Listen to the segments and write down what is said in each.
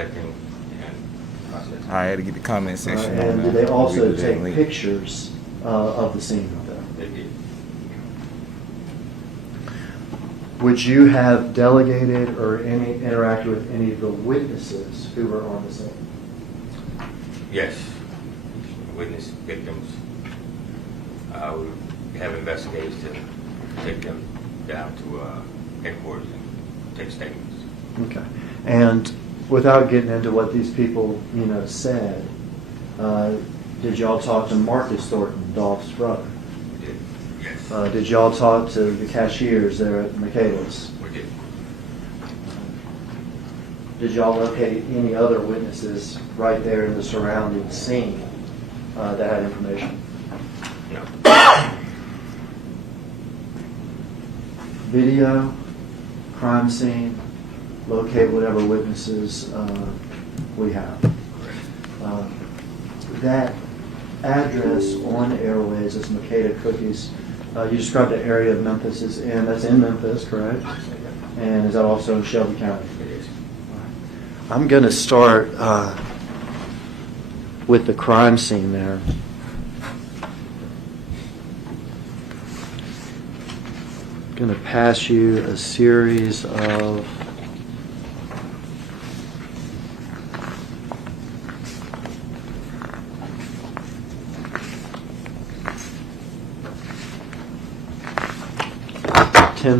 collecting and processing. I had to get the comment section. And did they also take pictures of the scene out there? They did. Would you have delegated or interacted with any of the witnesses who were on the scene? Yes. Witness victims. We have investigators to take them down to headquarters and take statements. Okay. And without getting into what these people, said, did y'all talk to Marcus Thornton, Dolph's brother? We did. Yes. Did y'all talk to the cashiers there at Michaela's? We did. Did y'all locate any other witnesses right there in the surrounding scene that had information? No. Video, crime scene, locate whatever witnesses we have. That address on Airways is Makeda Cookies. You described the area of Memphis is in. That's in Memphis, correct? And is that also in Shelby County? It is. I'm going to start with the crime scene there. I'm going to pass you a series of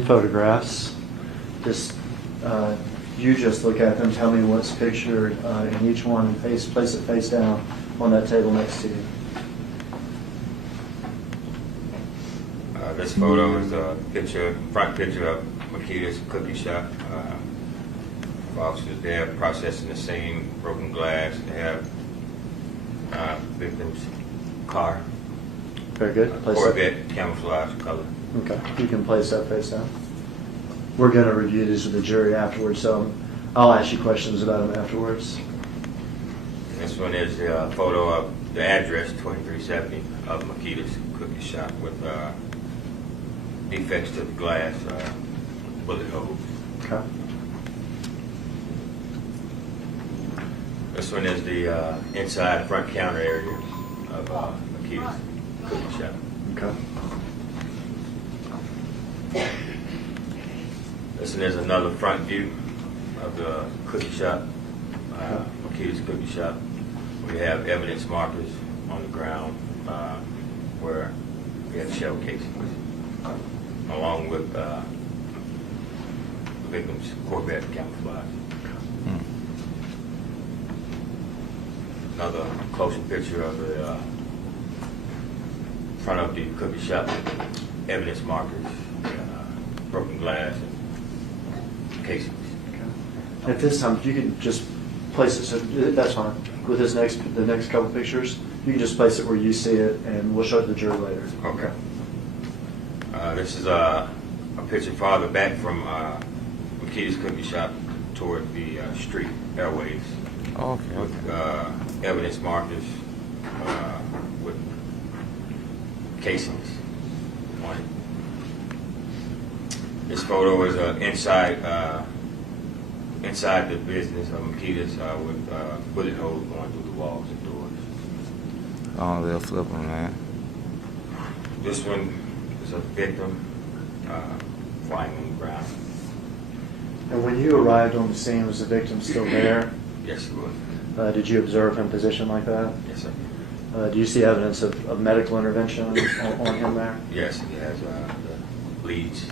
photographs. You just look at them, tell me what's pictured in each one, and place it face down on that table next to you. This photo is a front picture of Makeda's cookie shop. Officers there processing the scene, broken glass. They have victim's car. Very good. Place Corvette, camouflage color. Okay, you can place that face down. We're going to review these with the jury afterwards, so I'll ask you questions about them afterwards. This one is the photo of the address, 2370 of Makeda's cookie shop, with defects to the glass, bullet holes. Okay. This one is the inside front counter area of Makeda's cookie shop. Okay. This one is another front view of the cookie shop, Makeda's cookie shop. We have evidence markers on the ground where we have shell casings, along with the victim's Corvette camouflage. Another closer picture of the front of the cookie shop, evidence markers, broken glass, and casings. At this time, if you can just place it, so that's fine. With the next couple pictures, you can just place it where you see it, and we'll show it to the jury later. Okay. This is a picture farther back from Makeda's cookie shop toward the street, Airways. Okay. With evidence markers with casings on it. This photo is inside the business of Makeda's with bullet holes going through the walls and doors. Oh, they'll flip them, man. This one is a victim flying on the ground. And when you arrived on the scene, was the victim still there? Yes, he was. Did you observe him positioned like that? Yes, sir. Do you see evidence of medical intervention on him there? Yes, he has the bleeds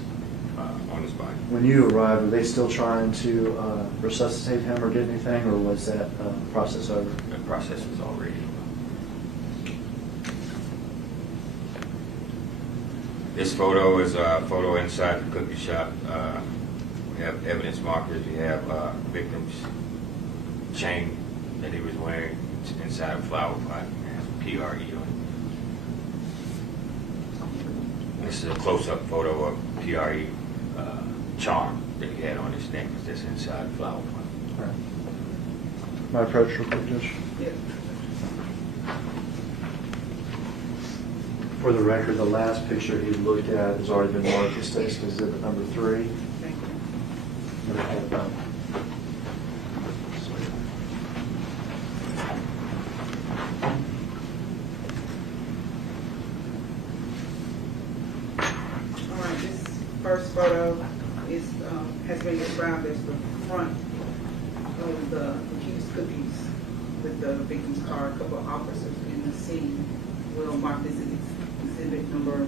on his body. When you arrived, were they still trying to resuscitate him or get anything, or was that process over? The process was already over. This photo is a photo inside the cookie shop. We have evidence markers. We have victim's chain that he was wearing inside a flower pot. It has PRE on it. This is a close-up photo of PRE charm that he had on his neck. That's inside a flower pot. All right. My approach real quick, Judge. Yeah. For the record, the last picture he looked at has already been marked as exhibit number 3. photo is, has been described as the front of the Keys Cookies with the victim's car, a couple of officers in the scene. We'll mark this as exhibit number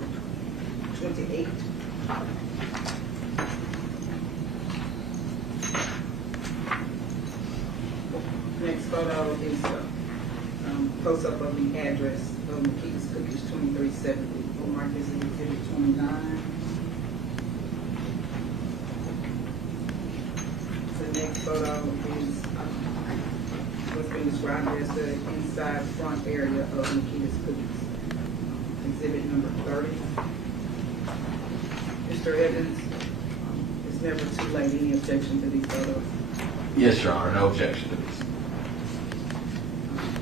28. Next photo is a close-up of the address of Keys Cookies 2370. We'll mark this as exhibit 29. The next photo is what's been described as the inside front area of Nikita's Cookies. Exhibit number 30. Mr. Evans, it's never too late. Any objection to these photos? Yes, Your Honor, no objection to this.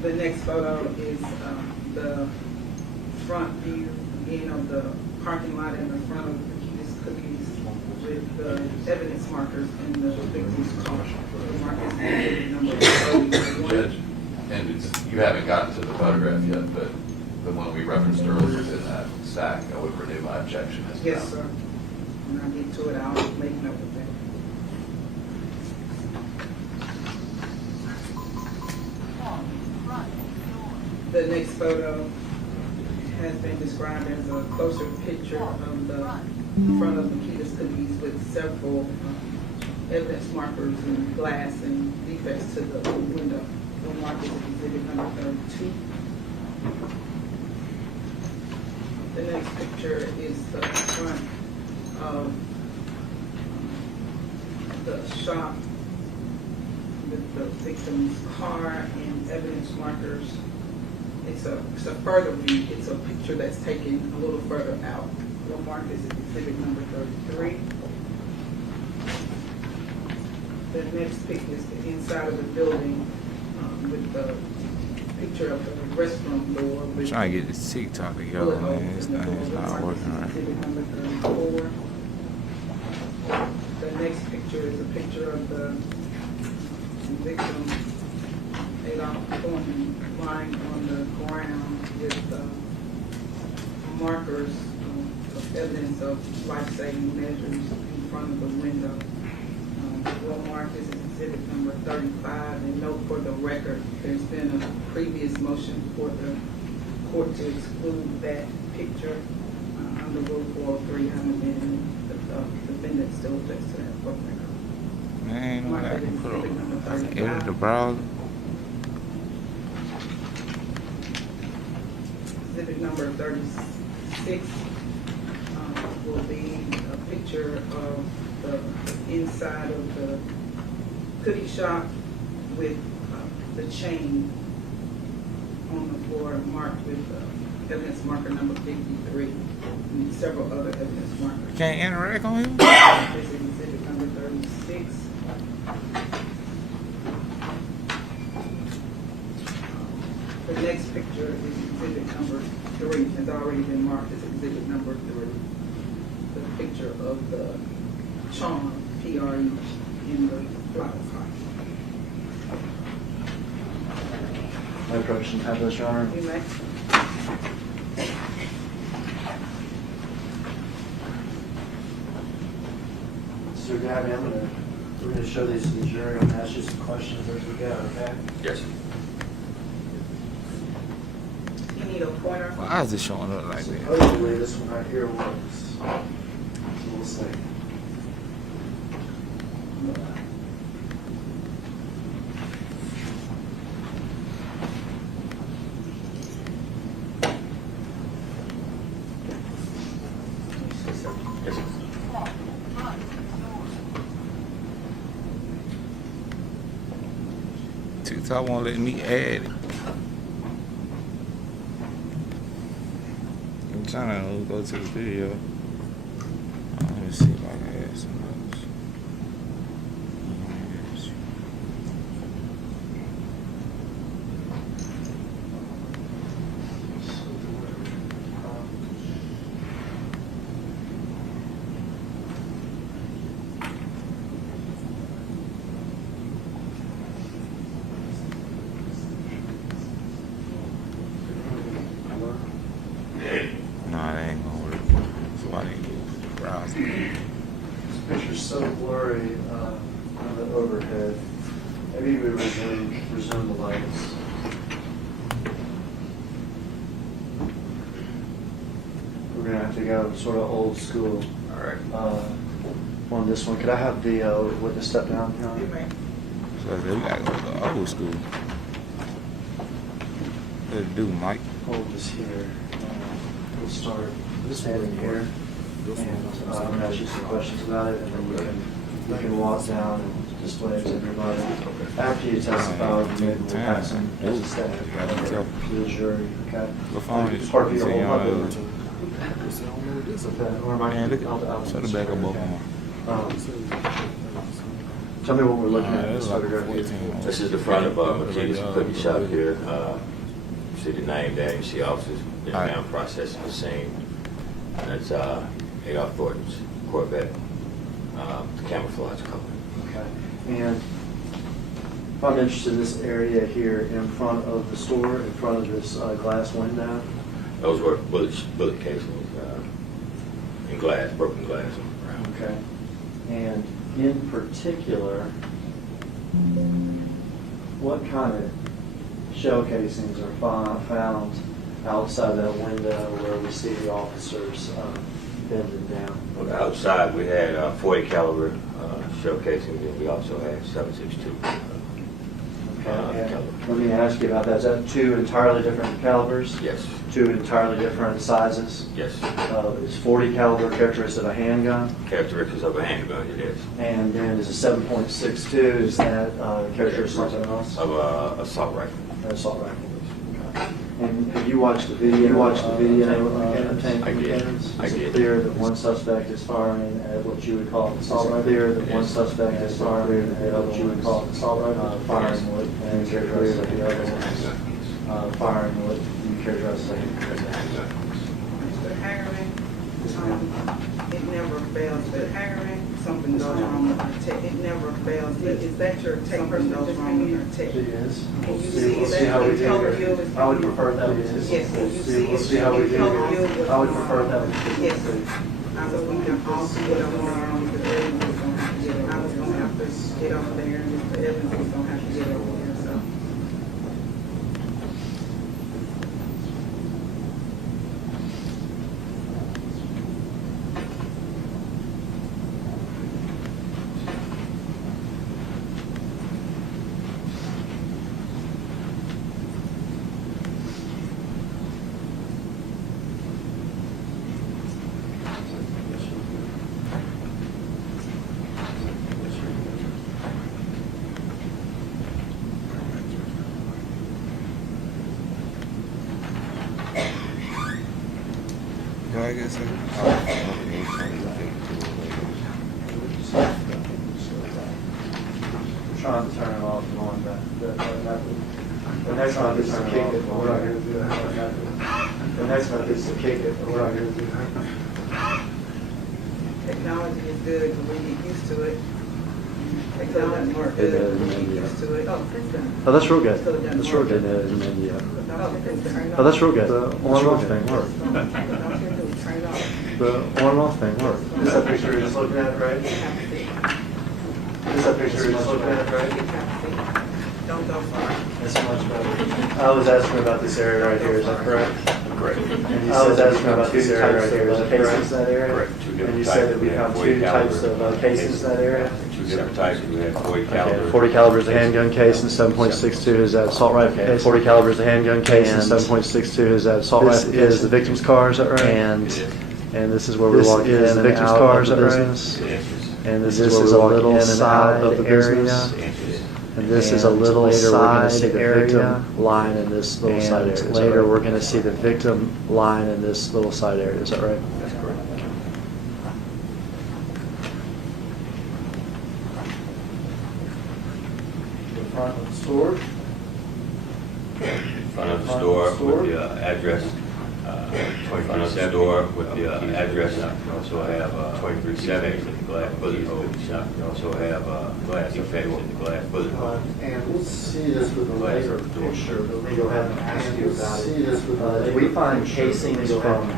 The next photo is the front view, again, of the parking lot in the front of Nikita's Cookies with the evidence markers in the victim's car. The markers exhibit number 31. Judge, and you haven't gotten to the photograph yet, but the one we referenced earlier is in that stack. I would renew my objection as well. Yes, sir. When I get to it, I'll make note of that. The next photo has been described as a closer picture of the front of Nikita's Cookies with several evidence markers and glass and defects to the window. We'll mark it as exhibit number 32. The next picture is the front of the shop with the victim's car and evidence markers. It's a further view. It's a picture that's taken a little further out. We'll mark this as exhibit number 33. The next pic is the inside of the building with the picture of the restroom door. I'm trying to get this TikTok together, man. This thing is not working right. Exhibit number 34. The next picture is a picture of the victim, Adolph Foreman, lying on the ground with markers of evidence of life-saving measures in front of the window. We'll mark this as exhibit number 35, and note for the record, there's been a previous motion for the court to exclude that picture under Rule 403, the defendant still objects to that for the record. Man, Mark I that as can put exhibit number I can 35. edit the browser. Exhibit number 36 will be a picture of the inside of the cookie shop with the chain on the floor marked with evidence marker number 53 and several other evidence markers. Can't interact on here? This is exhibit number 36. The next picture is exhibit number 3. Has already been marked as exhibit number 3. The picture of the charm, PRE, in the flower pot. My approach have this, Your Honor. You may. Mr. Gabby, we're gonna show these to the jury and ask you some questions as we go, okay? Yes. You need a pointer? Why is it showing up like that? Supposedly, this one right here works. So we'll see. Yes, sir. TikTok won't let me add it. I'm trying to go to the video. Let me see if I can add some notes. Yes. No, it ain't gonna work. So I didn't use the browser. Okay. Maybe we resume the lights. We're gonna have to go sort of old school All right. on this one. Could I have the witness step down, Your Honor? You may. So they got the old school. Let's do, Mike. Hold this here. We'll start standing here, and I'm gonna ask you some questions about it, and then you can walk down and display it to everybody. After you testify, maybe we'll have some as a staff to the jury. Okay. What phone is Part of it? your See, whole y'all, public. Okay, or am I- Man, look I'll- at, show the back of both of them. Tell me what we're looking at in That's this like photograph. 14. This is the front of McKee's Cookie Shop here. You see the name there, you see officers in the now processing the scene. That's Adolph Thornton's Corvette, the camouflage color. Okay. And if I'm interested in this area here in front of the store, in front of this glass window, Those were bullet casings in glass, broken glass. okay. And in particular, what kind of shell casings are found outside that window where we see the officers bending down? On the outside, we had 40 caliber shell casings, and we also had 7.62. Okay. And let me ask you about that. Is that two entirely different calibers? Yes, Two entirely different sizes? yes. Is 40 caliber characteristic of a handgun? Characteristics of a handgun, it is. And then is a 7.62, is that characteristic of something else? Of a assault rifle. An assault rifle. Okay. And have you watched the video? You watched the video obtained I from the did. cameras? I Is it did. clear that one suspect is firing at what you would call an assault rifle? Clear that one suspect is firing at what you would call an assault rifle? Firing what you characterize like the other ones? Firing what you characterize as Mr. Harriman, it never fails. Mr. Harriman, something goes wrong with our tech. It never fails. Is that your tech person goes wrong with our tech? It is. Can you We'll see see how we that do in color here. view? I would prefer that we just. Yes, can you see We'll see how we in do color here. view? I would prefer that we just. Yes. I was we can all see it over around the Evans was gonna have to get it. I was gonna have to get over there and Mr. Evans was gonna have to get over there, so. Can I get some? Trying to turn it off and going back. The next one is to kick it, but we're not gonna do that. The next one is to kick it, but we're not gonna do that. Technology is good, but we get used to it. Technology is good, we get used to it. Oh, that's done. Oh, that's real good. Could have done That's real more. good. Oh, it's turned Oh, that's real good. off. The on-off thing worked. All you have to do is turn it off. The on-off thing worked. Is that picture you're just looking at, right? You have to see. Is that picture you're just looking at, You right? have to see. Don't go far. That's much better. I was asking about this area right here, is that correct? Correct. And I was asking about this area right here, is that casings in that area? Correct. Two different And you types. said that we We have found 40 two types caliber of casings in that area? Two different types. We had 40 Okay, caliber. 40 caliber is a handgun case and 7.62 is that assault rifle case. 40 caliber is a handgun case and 7.62 is that assault rifle case. This is the victim's car, is that right? And this is where we're walking in and out of the business. And this is a little side of the business. And this is a little side area line in this little side area. Later, we're going to see the victim line in this little side area. Is that right? That's correct. The front of the store. Front of the store with the address, 23 store with the address. You also have 2370 in the glass bullet hole shop. You also have glass effect in the glass bullet hole. And we'll see this with a later picture, but we'll go ahead and ask you about it. Did we find casings from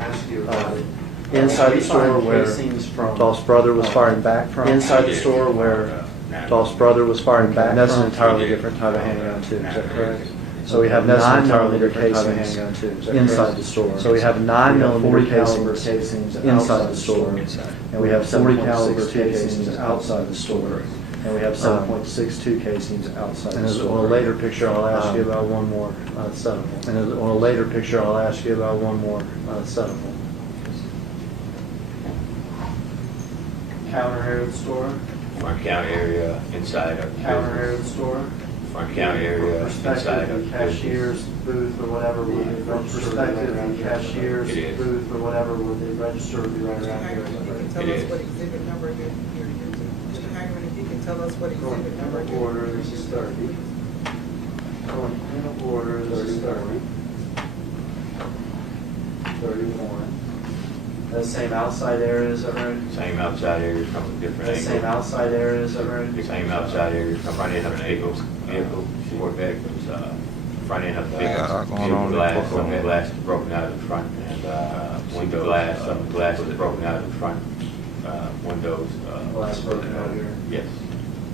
inside the store where Dolph's brother was firing back from? Inside the store where Dolph's brother was firing back. And That's an from. entirely He did. different type of handgun too. Is that Nah, correct? it is. So we have 9mm casings handgun too. Is that inside correct? the store. So we have 9mm 40 caliber casings inside the store. Inside. And we have 40 40 caliber caliber casings casings outside the store. And we have 7.62 casings outside And the on store. a later picture, I'll ask you about one more settable. And on a later picture, I'll ask you about one more settable. Counter area of the store. Front counter area inside of the Counter area business. of the store. Front counter area inside Perspective, of the the cashier's business. booth or whatever with the register. Perspective, the cashier's It is. booth or whatever with the register would be right around here. Hagerman, you can tell It us is. what exhibit number you're using. Mr. Hagerman, if you can tell us what exhibit number Going in you're order, this is 30. Going in order, this is 30. 31. The same outside areas, that right? Same outside areas from a different The same angle. outside areas, that right? The same outside areas from front end of the vehicle, four vehicles, front end of the They got a lot vehicle. going on. Glass, some of the glass is broken out of the front, and window glass, some of the glass is broken out of the front, windows. Glass broken out here. Yes,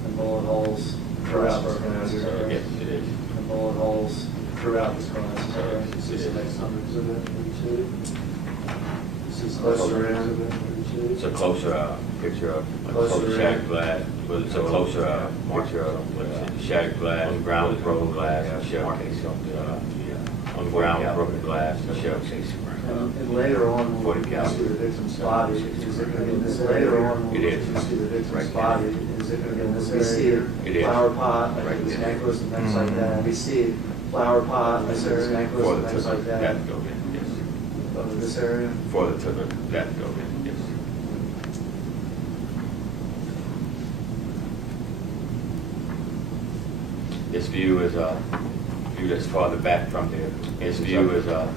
And bullet holes throughout this glass, is that right? yes, it is. And bullet holes throughout this glass, is that right? This is the next number exhibit, 32. This is closer in, exhibit 32. It's a closer picture of, Closer closer shattered glass, but it's a closer picture of shattered glass. On the ground is broken glass, and shell case on the ground is broken glass, and shell case. And later on, when 40 we see caliber. the victim's body, is it going to be this later on, when It we is. see the victim's Right. body, is it going to be in this We see area? It is. Flower pot, like Right. this necklace and things like Mhm. that. We see flower pot, this area, necklace For and the, things like that. that building, yes. Over this area. For the, to the, that building, yes. This view is a view that's farther back from there. This view is a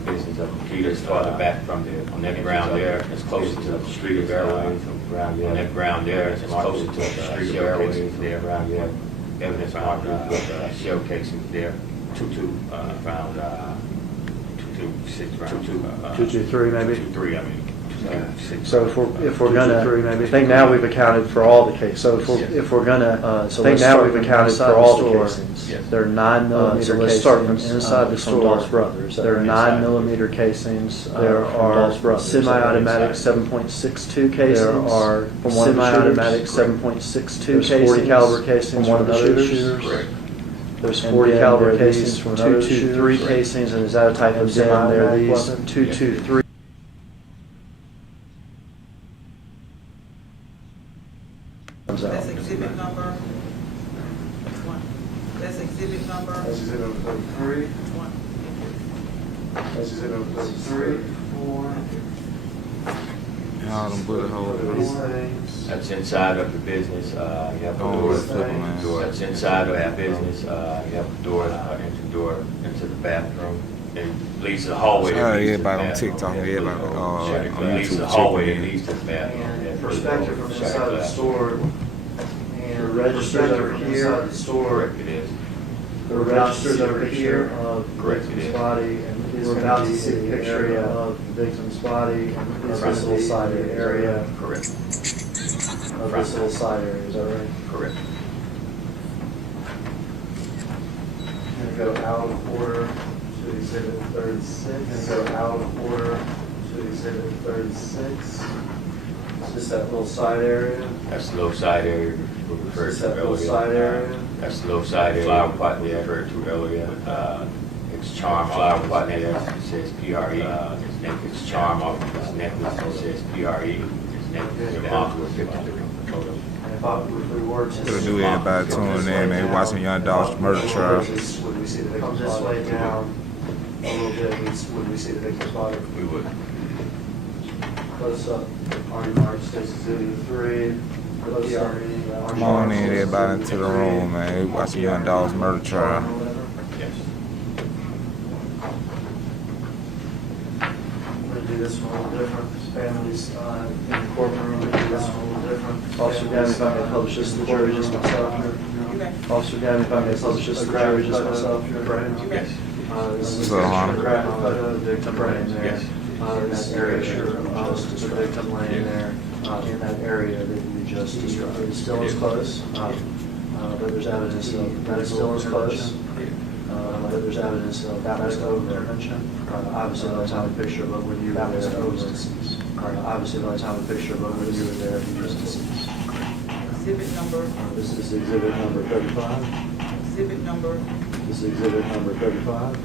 view that's farther back from there. On that ground there, it's closer to the street of airways. On that ground there, it's closer to the street of airways. There around there, evidence markers with shell casings there. Around 226, around 223 maybe? 223, I mean. 226. So if we're gonna, 223 maybe. I think now we've accounted for all the cases. So if we're gonna, I think now we've accounted for all the casings. Yes. There are 9mm So let's start from casings inside the from store. Dolph's brothers. There are Inside. 9mm casings There from are Dolph's brothers. Semi-automatic Inside. 7.62 casings. There are from one of the semi-automatic shooters. 7.62 There's casings 40 caliber casings from from one of the shooters. Correct. There's And 40 then caliber there are casings these from another 223 223 casings, and is that a type And of then there are semi-automatic these weapon? 223 comes out. That's exhibit number, which one? That's exhibit number, That's exhibit number 33. which one? That's exhibit number 33. 4. All them bullet These holes. things. That's inside of the business, you have a Oh, door, flip 'em, man. that's inside of that business, you have a door, into the bathroom. It leads to the hallway. that Sorry, leads to the everybody on bathroom. TikTok, everybody, on Leads to the YouTube hallway checking that in. leads to the bathroom. And perspective from Shattered inside the glass. store. And The registers over from here. inside the store. Correct, it is. The registers over here of the Correct, it victim's is. body, and We're we're about about to to see see a the picture area of of the victim's body and this Front. little side area Correct, of this little side area, is that right? correct. And go out of order to exhibit 36. And go out of order to exhibit 36. Just that little side area. That's the little side area we referred Just to that little earlier. side area. That's the little side area. Flower pot we referred to earlier. It's charm flower pot there. It says PRE. It's charm off of his necklace. It says PRE. His necklace. Your mom was 53 photo. And if we were to. It'll do everybody tuning in, man. Watching Young Dolph's murder trial. Would we see the victim's body? Come this way down a little bit, would we see the victim's body? We would. Close up, Arnie Marks, Stacy Zulu 3. Close up. Come on in, everybody into the room, man. Watching Young Dolph's murder trial. Yes. We're gonna do this one a little different, families in the courtroom, we're gonna do this one a little different. Officer Gavin, if I may publish this to the jury, just myself here. Okay. Officer Gavin, if I may publish this to the jury, just myself here. Yes. This is So, a huh? graphic photo of the victim laying there. Yes. In that area, the victim laying there, in that area that you just described. It still is close. but there's evidence of medical intervention. But there's evidence of medical intervention. Obviously, by the time we picture of when you were there, obviously, by the time we picture of when you were there, he was deceased. Exhibit number, This is exhibit number 35. exhibit number, This is exhibit number 35.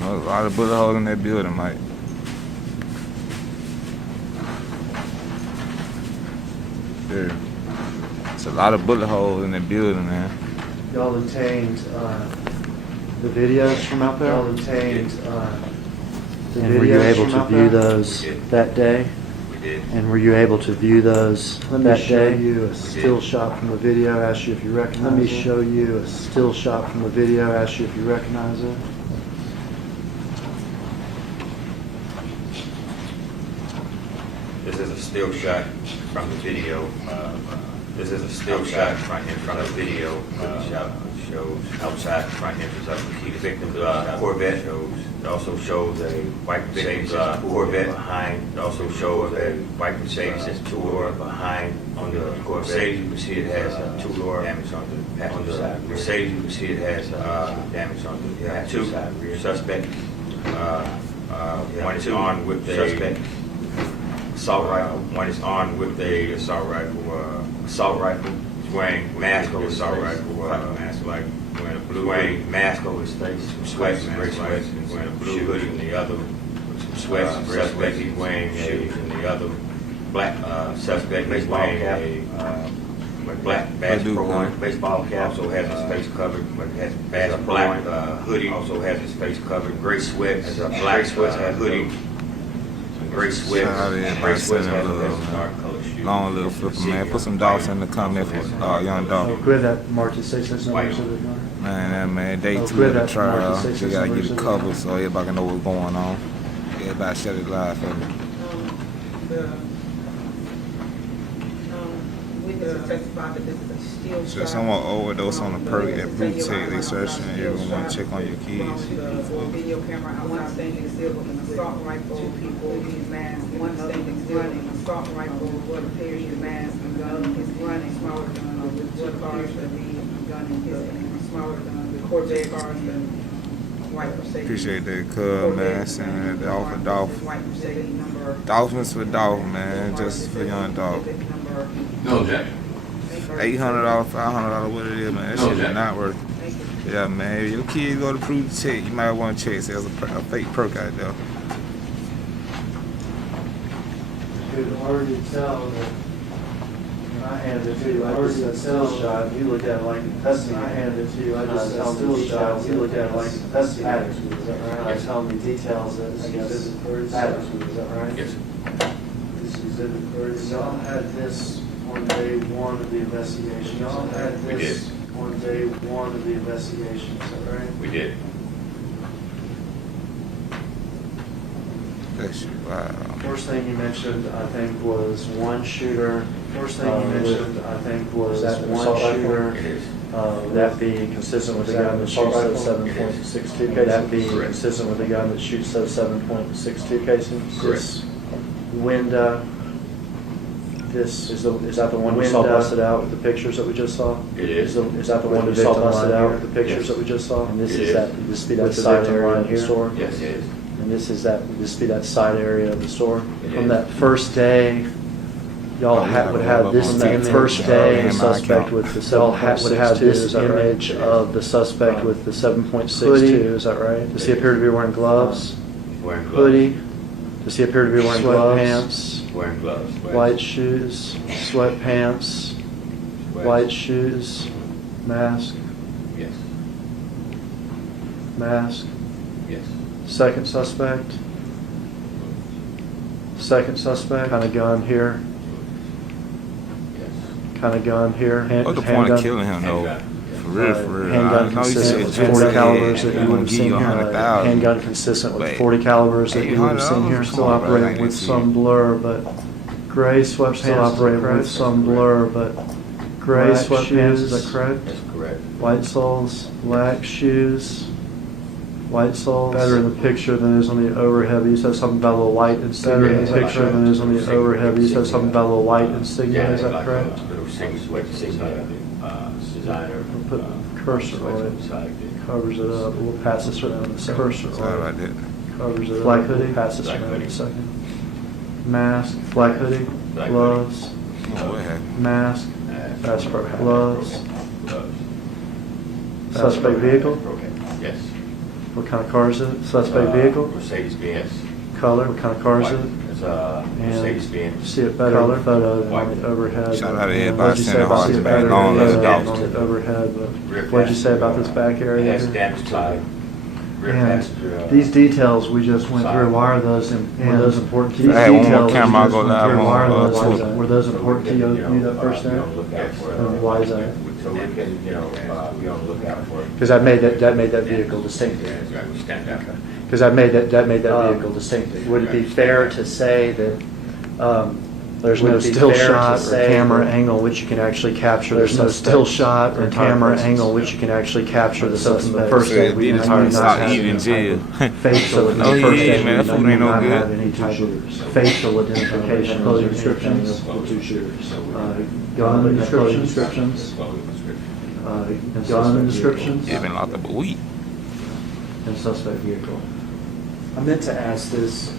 A lot of bullet holes in that building, Mike. Yeah. It's a lot of bullet holes in that building, man. Y'all obtained the videos from out there? Y'all obtained the videos. And were you able to view those that day? We did. And were you able to view those that day? Let me show you a still shot from the video, ask you if you recognize it. Let me show you a still shot from the video, ask you if you recognize it. This is a still shot from the video. This is a still shot in front of the video. Shows outside the front entrance of the key. The victim's Corvette shows. It also shows a white Mercedes Corvette behind. It also shows a white Mercedes two-door behind. On the Mercedes, you can see it has two-door damage on the passenger side. Mercedes, you can see it has damage on the two suspect. One is armed with a suspect assault rifle. One is armed with a assault rifle. He's wearing mask over assault rifle. Mask like wearing a blue. Wearing mask over his face. Some sweats, gray sweats. He's wearing a blue hoodie in the other. Some sweats. Suspect. He's wearing shoes in the other. Black suspect. He's wearing a black Bass Pro One baseball cap. Also has his face covered. Has Bass black hoodie. Also has his face covered. Gray sweats. Has a black sweats and hoodie. Gray sweats. Gray sweats has a dark color shoe. Long little flipper, man. Put some Dolphs in the comment for young Dolph. Quit that March 6 numbers of the Man, day Oh, 2 quit of the that trial. March You 6 gotta numbers get it of covered so everybody can know what's going on. Everybody shut it live for me. witnesses testified that this is a steel So shot. someone overdose on a perk at Blue Tech, they Continue searching, everyone wanna check on your keys. Video camera outside standing still with an assault rifle, two people in masks, one standing still with an assault rifle, what appears to be a mask, a gun is running, smaller gun with what appears to be a gun in his hand, a smaller gun, the Corvette cars, the white Mercedes. Appreciate that, cuz, man, sending it off for Dolph. White Mercedes number. Dolphins for Dolph, man, just for young Dolph. No objection. $800, $500, what it is, man, that shit is not worth it. Yeah, man, if your kids go to Prove Tech, you might want to check. There's a fake perk out there. You could already tell that I handed it to you, I just said still shot, you look at it like investing. I handed it to you, I just said still shot, you look at it like investing. Attitude, is that right? Tell me details that this exhibit 30. Attitude, is that right? Yes. This exhibit 30. Y'all had this on day 1 of the investigation. Y'all had We this did. on day 1 of the investigation, is that right? We did. That shit, wow. First thing you mentioned, I think, was one shooter. First thing you mentioned, I think, was one shooter. It is. Would that be consistent with the gun that shoots those 7.62 casings? Would that be consistent with the gun that shoots those 7.62 casings? Correct. This window, this is that the one we saw busted out with the pictures that we just saw? It is. Is that the one we saw busted out with the pictures Yes. that we just saw? And this It is is. that, this be that side area of the store? Yes, it is. And this be that side area of the store? It From is. that first day, y'all would have this On that image, first day, day, the suspect with the 7.62, would have this image of the suspect with the 7.62, is that right? Does he appear to be wearing gloves? Wearing gloves. Hoodie? Does he appear to be wearing Sweatpants. gloves? Wearing gloves. White shoes, sweatpants, white shoes, mask, Yes. mask. Yes. Second suspect? Second suspect, kind of gun here, Yes. kind of gun here. What's the point of handgun. killing him, though? Handgun. For real, for real. I Handgun know you consistent said with 40 Jesse calibers said that he you gonna would have give seen you here. 100,000. Handgun consistent with But 40 calibers that you would have seen here. $800, Still come on, bro, operating ain't with that some cheap. blur, but gray sweatpants. Still operating with some blur, but gray sweatpants. Is that correct? That's correct. White soles, black shoes. White soles. Better in the picture than it is on the overhead. But you said something about a little white insignia. Better in the picture than it is on the overhead. But you said something about a little white insignia. Is that like correct? a little sweat insignia, designer. Put cursor on it. Covers it up. We'll pass this around in a second. Cursor Sorry on about it. that. Covers it up. Black hoodie. We'll pass this Black around in a hoodie. second. Mask. Black hoodie. Black Gloves. Oh, what happened? Mask. That's for gloves. Gloves. Suspect vehicle. Okay, yes. What kind of car is it? Suspect vehicle. Mercedes-Benz. Color. What kind of car is it? It's a Mercedes-Benz. See it better color photo than on the overhead. Shout out to everybody What'd you say sending about hearts see it back better on than this on Dolph. the overhead? Rear What'd you say passenger, about this back area? It has here? damage side. Rear And passenger. these details we just went through, why are those, were those important to you? If I had one more Details we camera, I'll just go went live through, on, why are those- Twitter. Were those important to you that first Be day? on the lookout for it. And why is that? So we can, be on the lookout for it. Because that made that vehicle distinctive. That's right, we stand out. Because that made that vehicle distinctive. Would it be fair to say that, There's no still shot or camera angle which you can actually capture. There's no still shot or camera angle which you can actually capture the suspect. The first day we Did did it not stop have eating in jail. facial. No, he the first ain't, day man. we That food ain't no did not good. have any type of facial identification. Clothing descriptions. Gun descriptions. Gun descriptions. He's been locked up a week. And suspect vehicle. I meant to ask this,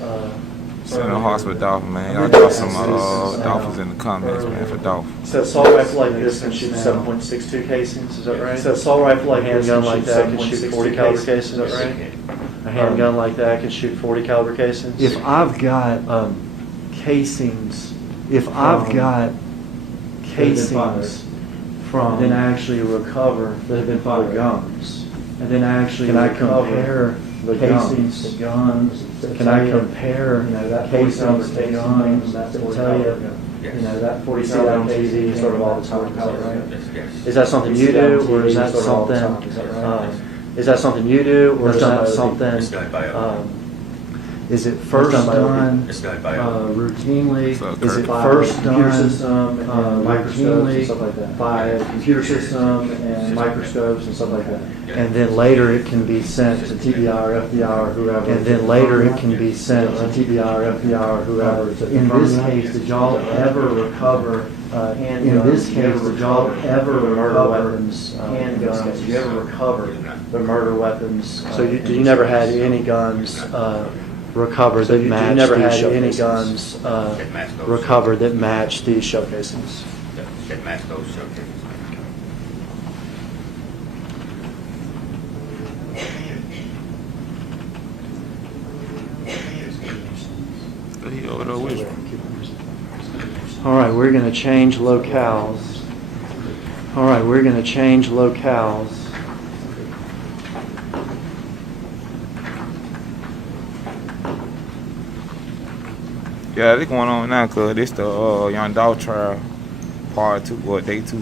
Send a hearts with Dolph, man. Y'all drop some Dolphins in the comments, man, for Dolph. so assault rifle like this can shoot 7.62 casings, is that right? So assault rifle like this handgun can like shoot that can shoot 40 7.62 caliber casings, is casings. that right? A handgun like that can shoot 40 caliber casings. If I've got casings, if I've got casings from, then I actually recover that have been fired guns. And then I actually can I recover compare the casings guns. to guns? Can I compare that casings to 40 guns? that's To 40 tell you, caliber gun? Yes. you know, that 40 You see that on caliber TV casing sort of all the time, right? Yes, yes. Is that something you do, or is that something? Is that something you do, or is that something? It's done by us. Is it first done It's done by us. routinely? So, Is it Kurt. first computer done system and microscopes and stuff like routinely that. by a computer system and microscopes and stuff like that? And then later it can be sent to TBI or FBI or whoever. And then later it can be sent to TBI or FBI or whoever. In this case, did y'all ever recover? In this case, did y'all ever recover weapons, handguns? Did you ever recover the murder weapons? So you never had any guns recovered that matched? You never had any guns recovered that matched these shell casings? That match those showcases. He over there with you. All right, we're going to change locales. All right, we're going to change locales. Yeah, this going on now, cuz this the Young Dolph trial, part 2, or day 2.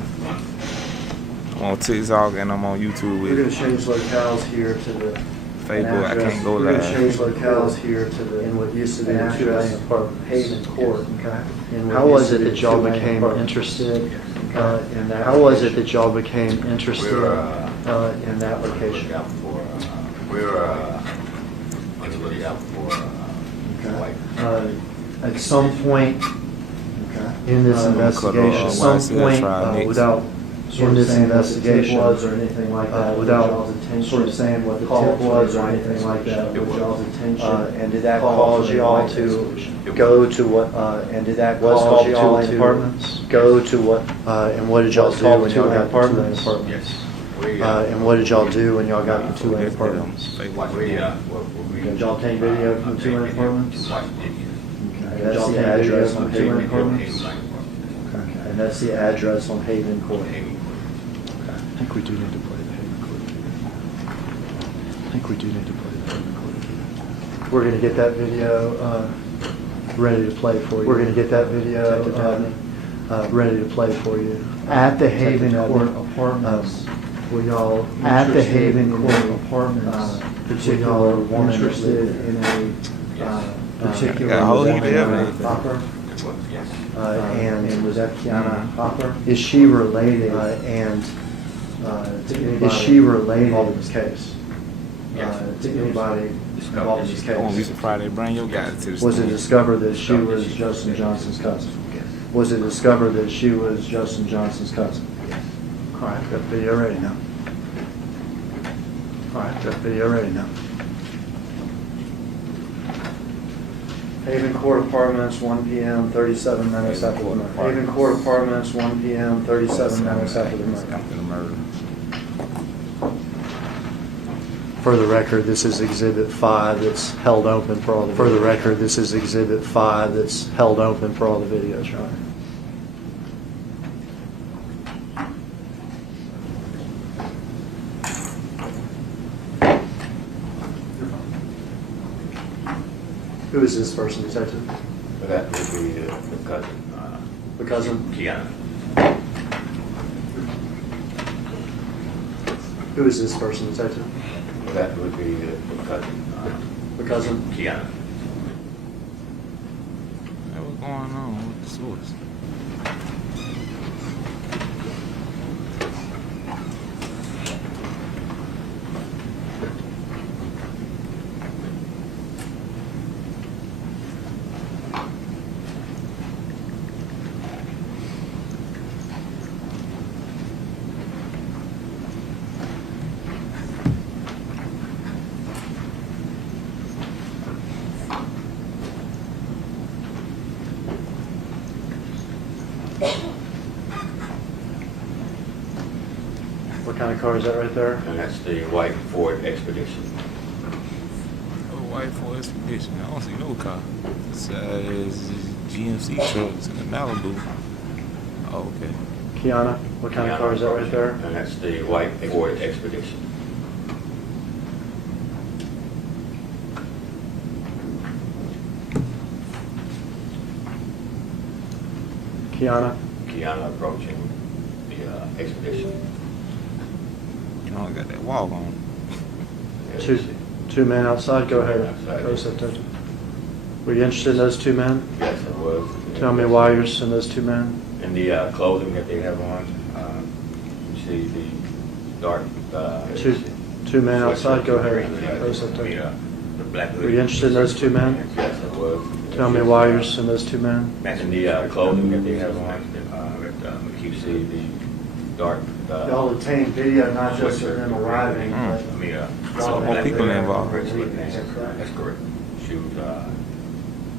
I'm on TikTok and I'm on YouTube We're going with to change locales here to the Facebook. I can't go We're going to change live. locales here to the in what used to be An the address 2A apartment. Haven Court. How was it that y'all became interested in that? How was it that y'all became interested in that location? We're on the lookout for white. At some point in this I'm gonna cut off, investigation, when I at see some that point trial next. without in this investigation was or anything like that, without sort of saying what the tip was or anything like that. And did that cause y'all to go to what? And did that cause y'all to go to what? And what did y'all do when y'all got apartments? Yes. And what did y'all do when y'all got the 2A apartments? Did Did y'all take video from 2A apartments? That's the address on Haven Court. And that's the address on Haven Court. I think we do need to play the Haven Court. I think we do need to play the Haven Court. We're going to get that video ready to play for you. We're going to get that video ready to play for you. At the Haven Court apartments, Were y'all At the interested Haven in Court a, Apartments, particular woman interested in a particular got a whole heap of woman, evidence. Hopper? Yes. and was that Kiana Hopper? is she related? And To anybody is she related involved in this case? Yes. To anybody involved in this I won't be case? surprised they bring your guy to the Was it stand. discovered that she was Justin Johnson's cousin? Was it discovered that she was Justin Johnson's cousin? All right, got video ready now. All right, got video ready now. Haven Court Apartments, 1 p.m., 37 minutes after the murder. Haven Court Apartments, 1 p.m., 37 minutes after the murder. After the murder. For the record, this is Exhibit 5 that's held open for all the. For the record, this is Exhibit 5 that's held open for all the videos, Your Honor. Who is this person, Detective? But that would be the cousin. The cousin? Kiana. Who is this person, Detective? But that would be the cousin. The cousin? Kiana. Hey, what's going on with the source? What kind of car is that right there? And that's the white Ford Expedition. Oh, white for expedition. I don't see no car. It's GMC trucks in the Malibu. Oh, okay. Kiana, what kind of car is that right there? And that's the white Ford Expedition. Kiana? Kiana approaching the Expedition. You know, I got that walk on. Two men outside? Go ahead. Outside. Go ahead, Detective. Were you interested in those two men? Yes, I was. Tell me why you're interested in those two men. In the clothing that they have on, you see the dark. Two men outside? Go ahead. Green, Go ahead, Detective. the black hood. Were you interested in those two men? Yes, I was. Tell me why you're interested in those two men. In the clothing that they have on, you see the dark. Y'all obtained video not just of them arriving, but So more people involved. That's correct. She was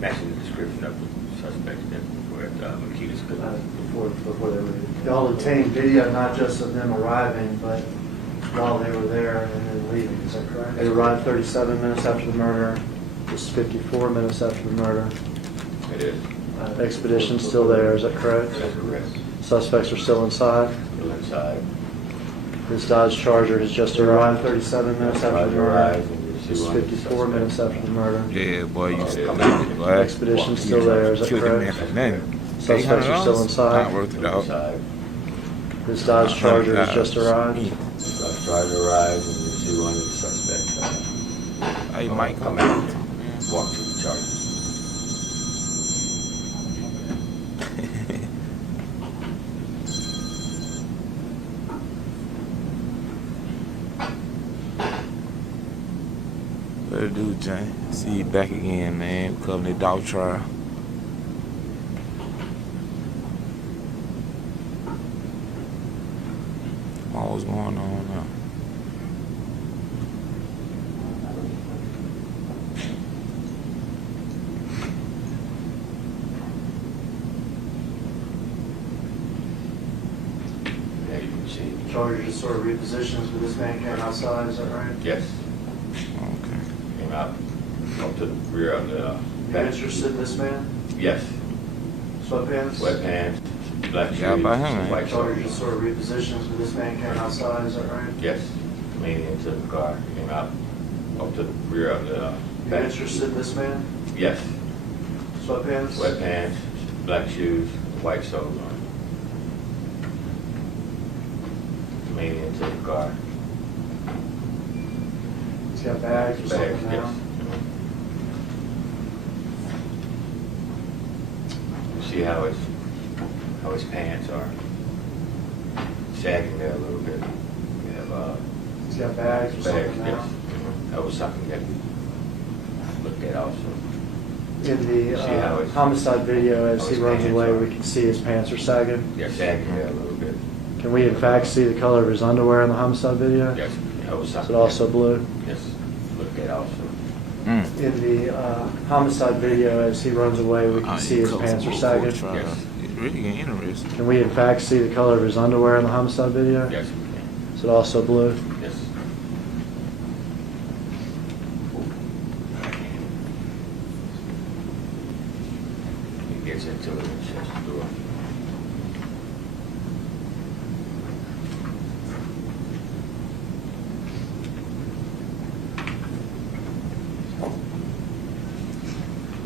matching the description of the suspect that were at Makita's cooking. before they were. Y'all obtained video not just of them arriving, but while they were there and then leaving. Is that correct? They arrived 37 minutes after the murder. It's 54 minutes after the murder. It is. Expedition's still there. Is that correct? That's correct. Suspects are still inside. Still inside. This Dodge Charger has just arrived 37 minutes after the murder. And you see It's one of the 54 minutes after the murder. Yeah, boy, you just Yeah. come out, boy. Expedition's still there. Is that Killed that man correct? for nothing. Suspects are still $800? inside. Not worth it, dog. Inside. This Dodge Charger has just arrived. Dodge Charger arrives and you see one of the suspects Hey, Mike, come come out out. and walk to the Charger. What to do, Jay? See you back again, man. Covering the dog trial. What's going on now? Yeah, you can see. Charger just sort of repositions, but this man came outside. Is that right? Yes. Okay. Came out up to the rear of the You back. interested in this man? Yes. Sweatpants? Sweatpants, black shoes, Yeah, by him, man. white Charger shirt. just sort of repositions, but this man came outside. Is that right? Yes. Leaning into the car, came out up to the rear of the You back. interested in this man? Yes. Sweatpants? Sweatpants, black shoes, white soles on. leaning into the car. He's got bags or Bags, something yes. now. You see how his pants are sagging there a little bit. We have He's got bags or bags, something yes. now. That was something that we looked at also. In the See how it's- homicide video, as how he his runs pants away, are. we can see his pants are sagging. Yeah, sagging there a little bit. Can we in fact see the color of his underwear in the homicide video? Yes, that was Is something. it also blue? Yes, looked at also. In the homicide video, as he runs away, we can see his pants are sagging. Yes. It's really getting interesting. Can we in fact see the color of his underwear in the homicide video? Yes, we can. Is it also blue? Yes. He gets into it and shuts the door.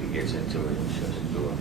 He gets into it and shuts the door.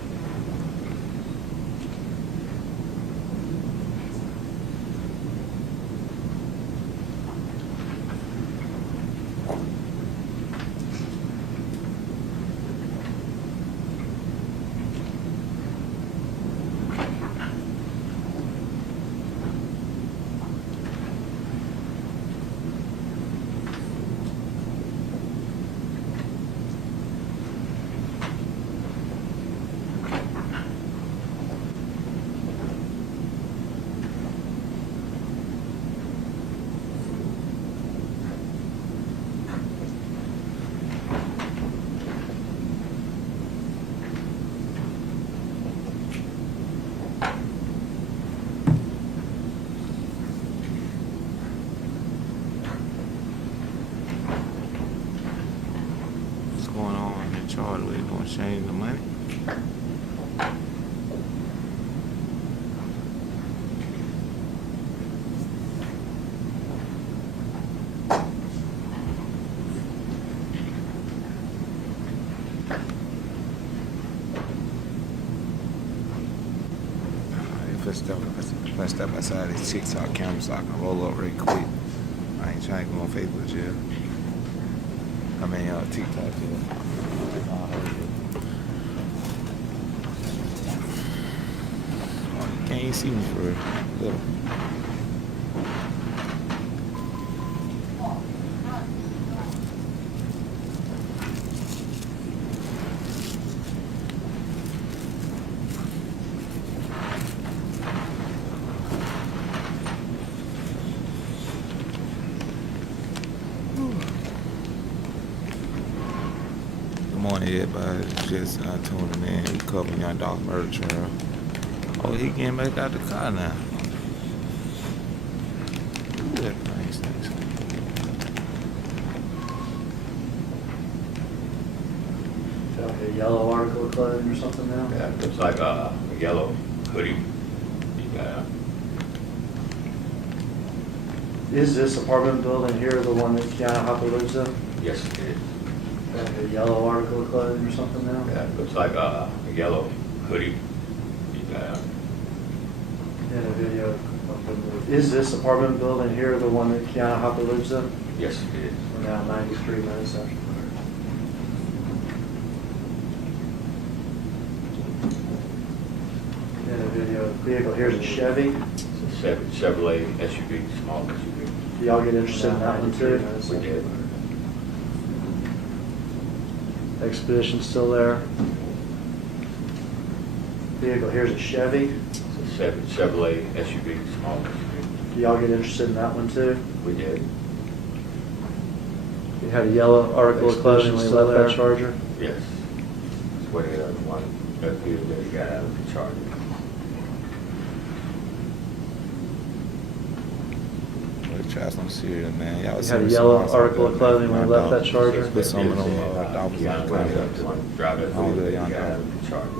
What's going on in charge? We're going to change the money. Let's step outside this TikTok camera so I can roll up real quick. I ain't trying to go on Facebook jail. I mean, TikTok jail. Oh, you can't even see me for real. Look. Good morning, everybody. Just tuning in. We covering young Dolph murder trial. Oh, he getting back out the car now. Look at that thing stinks. Like a yellow article of clothing or something now? Yeah, it looks like a yellow hoodie. He got Is this apartment building here the one that Keanu Hopper lives in? yes, it is. Like a yellow article of clothing or something now? Yeah, it looks like a yellow hoodie. He got In a video of the. Is this apartment building here the one that Keanu Hopper lives in? yes, it is. We're now 93 minutes after. In a video of the vehicle, here's a Chevy. It's a Chevrolet SUV, small SUV. Do y'all get interested in that one too? We did. Expedition still there. Vehicle, here's a Chevy. It's a Chevrolet SUV, small SUV. Do y'all get interested in that one too? We did. You had a yellow article of clothing when you left that Charger? Yes. It's where the other one appeared that he got out of the Charger. Let's try some cereal, man. Y'all You see had a me yellow some article of clothing when you left that Charger? Put some of them Dolphins Keanu on comes up to one, drive it, Oh, he yeah, got I out know. of the Charger.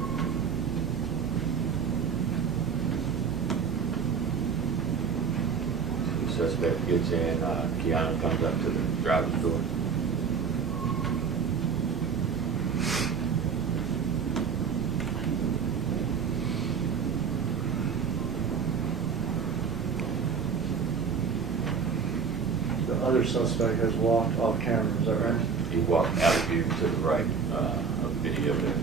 The suspect gets in, Keanu comes up to the driver's door. other suspect has walked off camera, is that right? He walked out of view to the right of the video there.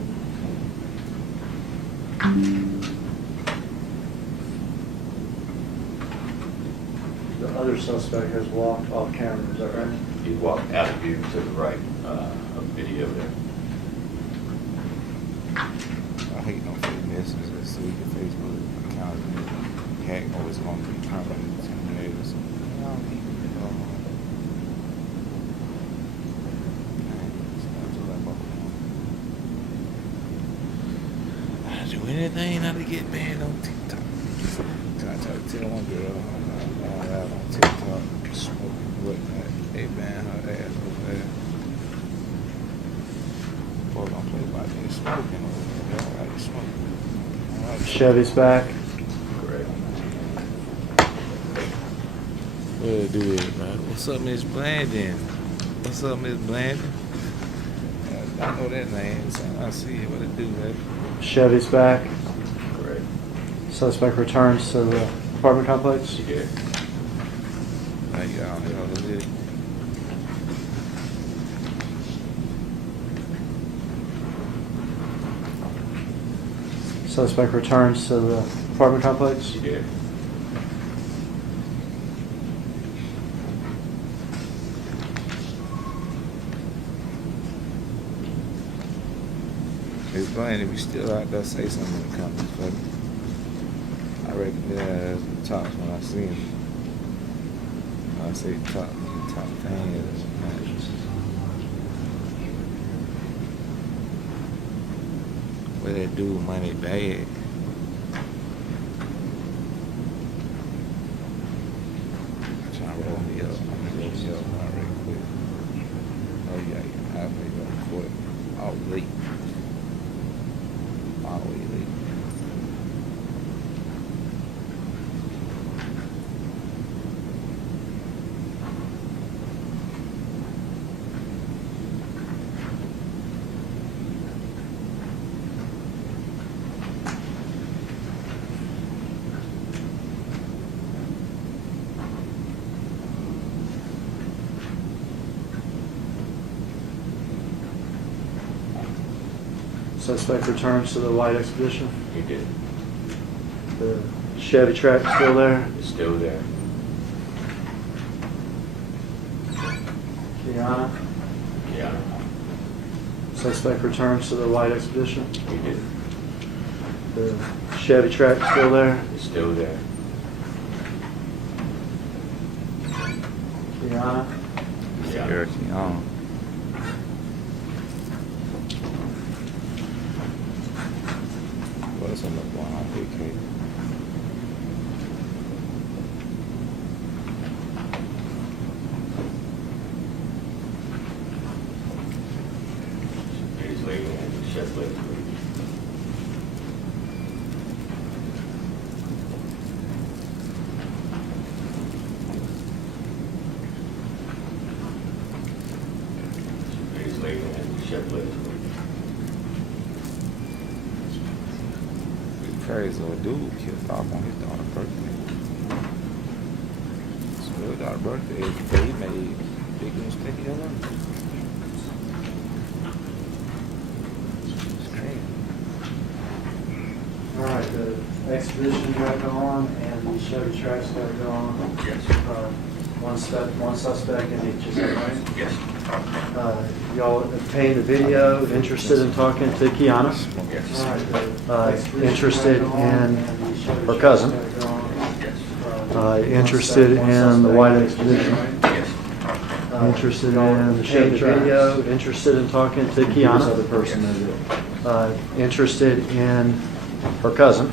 The other suspect has walked off camera, is that right? He walked out of view to the right of the video there. I hate no fake messages that see your Facebook account hack or it's going to be permanently terminated or something. I don't need it. I do anything not to get banned on TikTok. I try to tell one girl out on TikTok smoking whatnot. They ban her ass over there. Boy, don't play about they smoking over there. They don't like smoking. Chevy's back. Correct. Well, do it, man. What's up, Miss Blandon? What's up, Miss Blandon? I know that name, so I see it. What it do, man? Chevy's back. Correct. Suspect returns to the apartment complex. He did. Thank y'all. Y'all was it. Suspect returns to the apartment complex. He did. Miss Blandon, if you still out there, say something in the comments, but I recognize the tops when I see them. I say top thing. Where that dude money bad. Trying to roll me up. I'm gonna roll me up real quick. Oh yeah, I'll make it quick. All late. All the way late. Suspect returns to the white Expedition. He did. The Chevy track still there. It's still there. Kiana. Yeah. Suspect returns to the white Expedition. He did. The Chevy track still there. It's still there. Kiana. Yeah. Eric Young. What's on the going on, BK? He's leaving and the chef left. He's leaving and the chef left. Crazy little dude killed off on his daughter's birthday. So his daughter's birthday, he made big mistake in life. It's crazy. All right, the Expedition got to go on and the Chevy tracks got to go on. Yes. One suspect in each, is that right? Yes. Y'all obtained the video, interested in talking to Kiana? Yes. Interested in her cousin? Yes. Interested in the white Expedition? Yes. Interested in the Chevy video, interested in talking to Kiana? Interested in her cousin?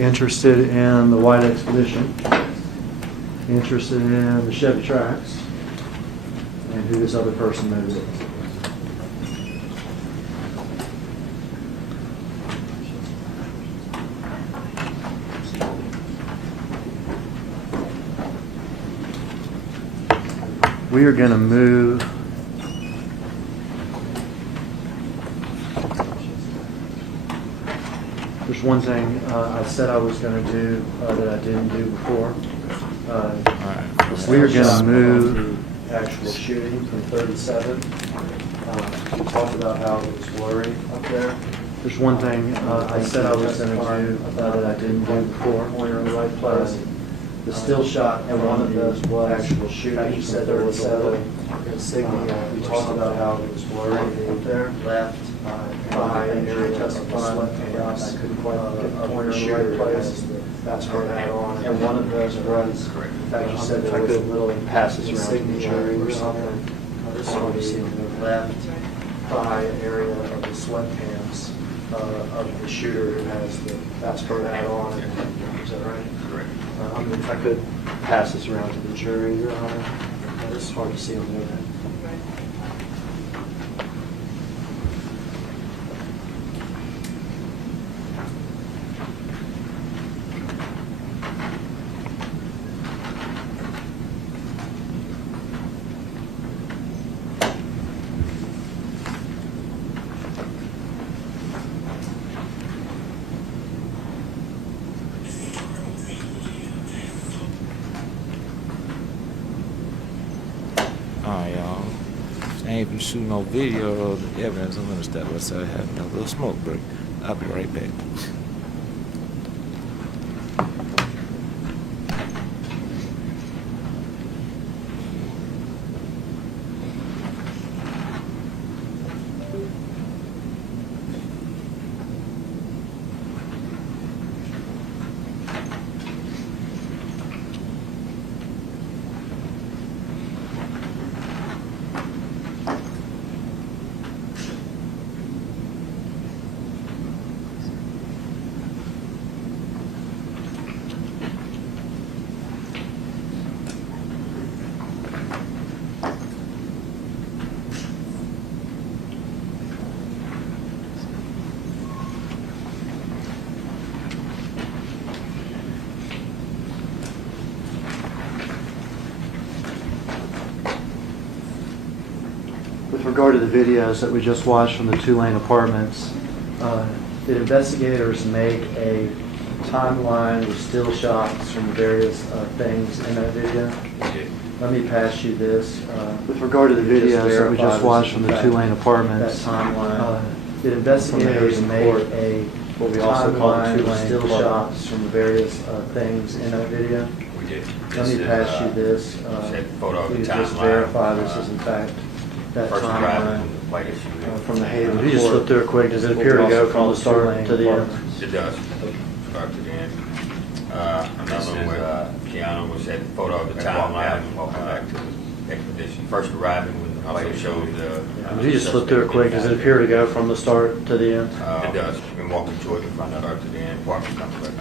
Interested in the white Expedition? Interested in the Chevy tracks? And who this other person knows is. We are going to move there's one thing I said I was going to do that I didn't do before. Alright. We are going to move actual shooting from 37. We talked about how it was blurry up there. There's one thing I said I was going to do that I didn't do before. Pointer in the right place. The still shot and one of those was actual shooting. You said there was a insignia. We talked about how it was blurry up there. Left by area testifying. I couldn't quite get the pointer in the right place. That's where that on. And one of those was, in fact, you said there was a little passes around the jury or something. This one you see on the left thigh area of the sweatpants of the shooter who has the Vasper hat on. Is that right? Correct. If I could pass this around to the jury, Your Honor. This is hard to see on the other end. Alright, y'all. I ain't even shooting no video of the evidence. I'm gonna step outside having a little smoke break. I'll be right back. With regard to the videos that we just watched from the two-lane apartments, did investigators make a timeline with still shots from various things in that video? Let me pass you this. With regard to the videos that we just watched from the two-lane apartments, that timeline, did investigators make a what we also call two-lane still shots from various things in that video? We did. Let me pass you this. Photo of the Please just timeline. verify this is in fact that First timeline driving the white issue. from the Haven. If you just flip through it quick, does it appear to go from the start to the end? It does. Start to the end. Another one where Keanu was at the photo of the timeline and walking back to the expedition. First arriving when the light shows the. If you just flip through it quick, does it appear to go from the start to the end? It does. Been walking toward the front of the to the end apartment complex.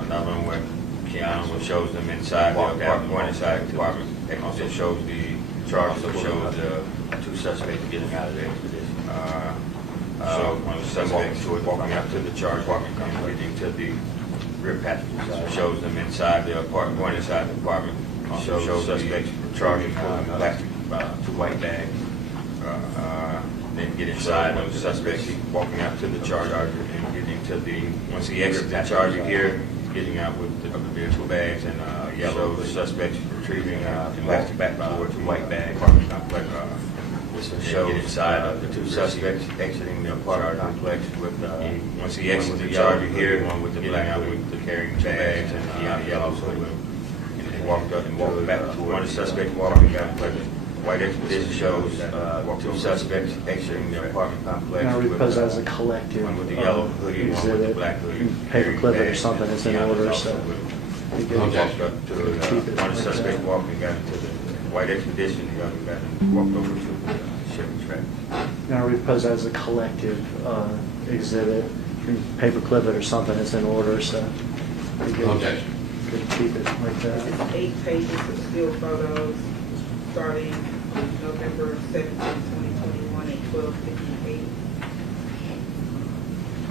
Another one where Keanu shows them inside the apartment, going inside the apartment. It also shows the charge, also shows the two suspects getting out of the expedition. One of the suspects walking out to the charge apartment complex, leading to the rear passenger side. Shows them inside the apartment, going inside the apartment. Also shows suspects charging plastic, two white bags. Then get inside of the suspects walking out to the charger and getting to the, once he exits the charger here, getting out with the two bags and yellow, the suspects retrieving the plastic back towards the white bag. This will show inside of the two suspects exiting the apartment complex with, once he exits the charger here, one with the black out with the carrying two bags and yellow, so he walked up and walked back to one of the suspects walking down the white expedition shows two suspects exiting the apartment complex. Now we pose as a collective One with the yellow hoodie, one with the black hoodie. paperclip it or something is in order, so. we He can walked up to keep it one of the like suspects that. walking, got into the white expedition, the other got and walked over to the shipping track. Now we pose as a collective exhibit, paperclip it or something is in order, so. we can- Okay. Could keep it like that. It's 8 pages of still photos, starting November 17, 2021 at 12:58.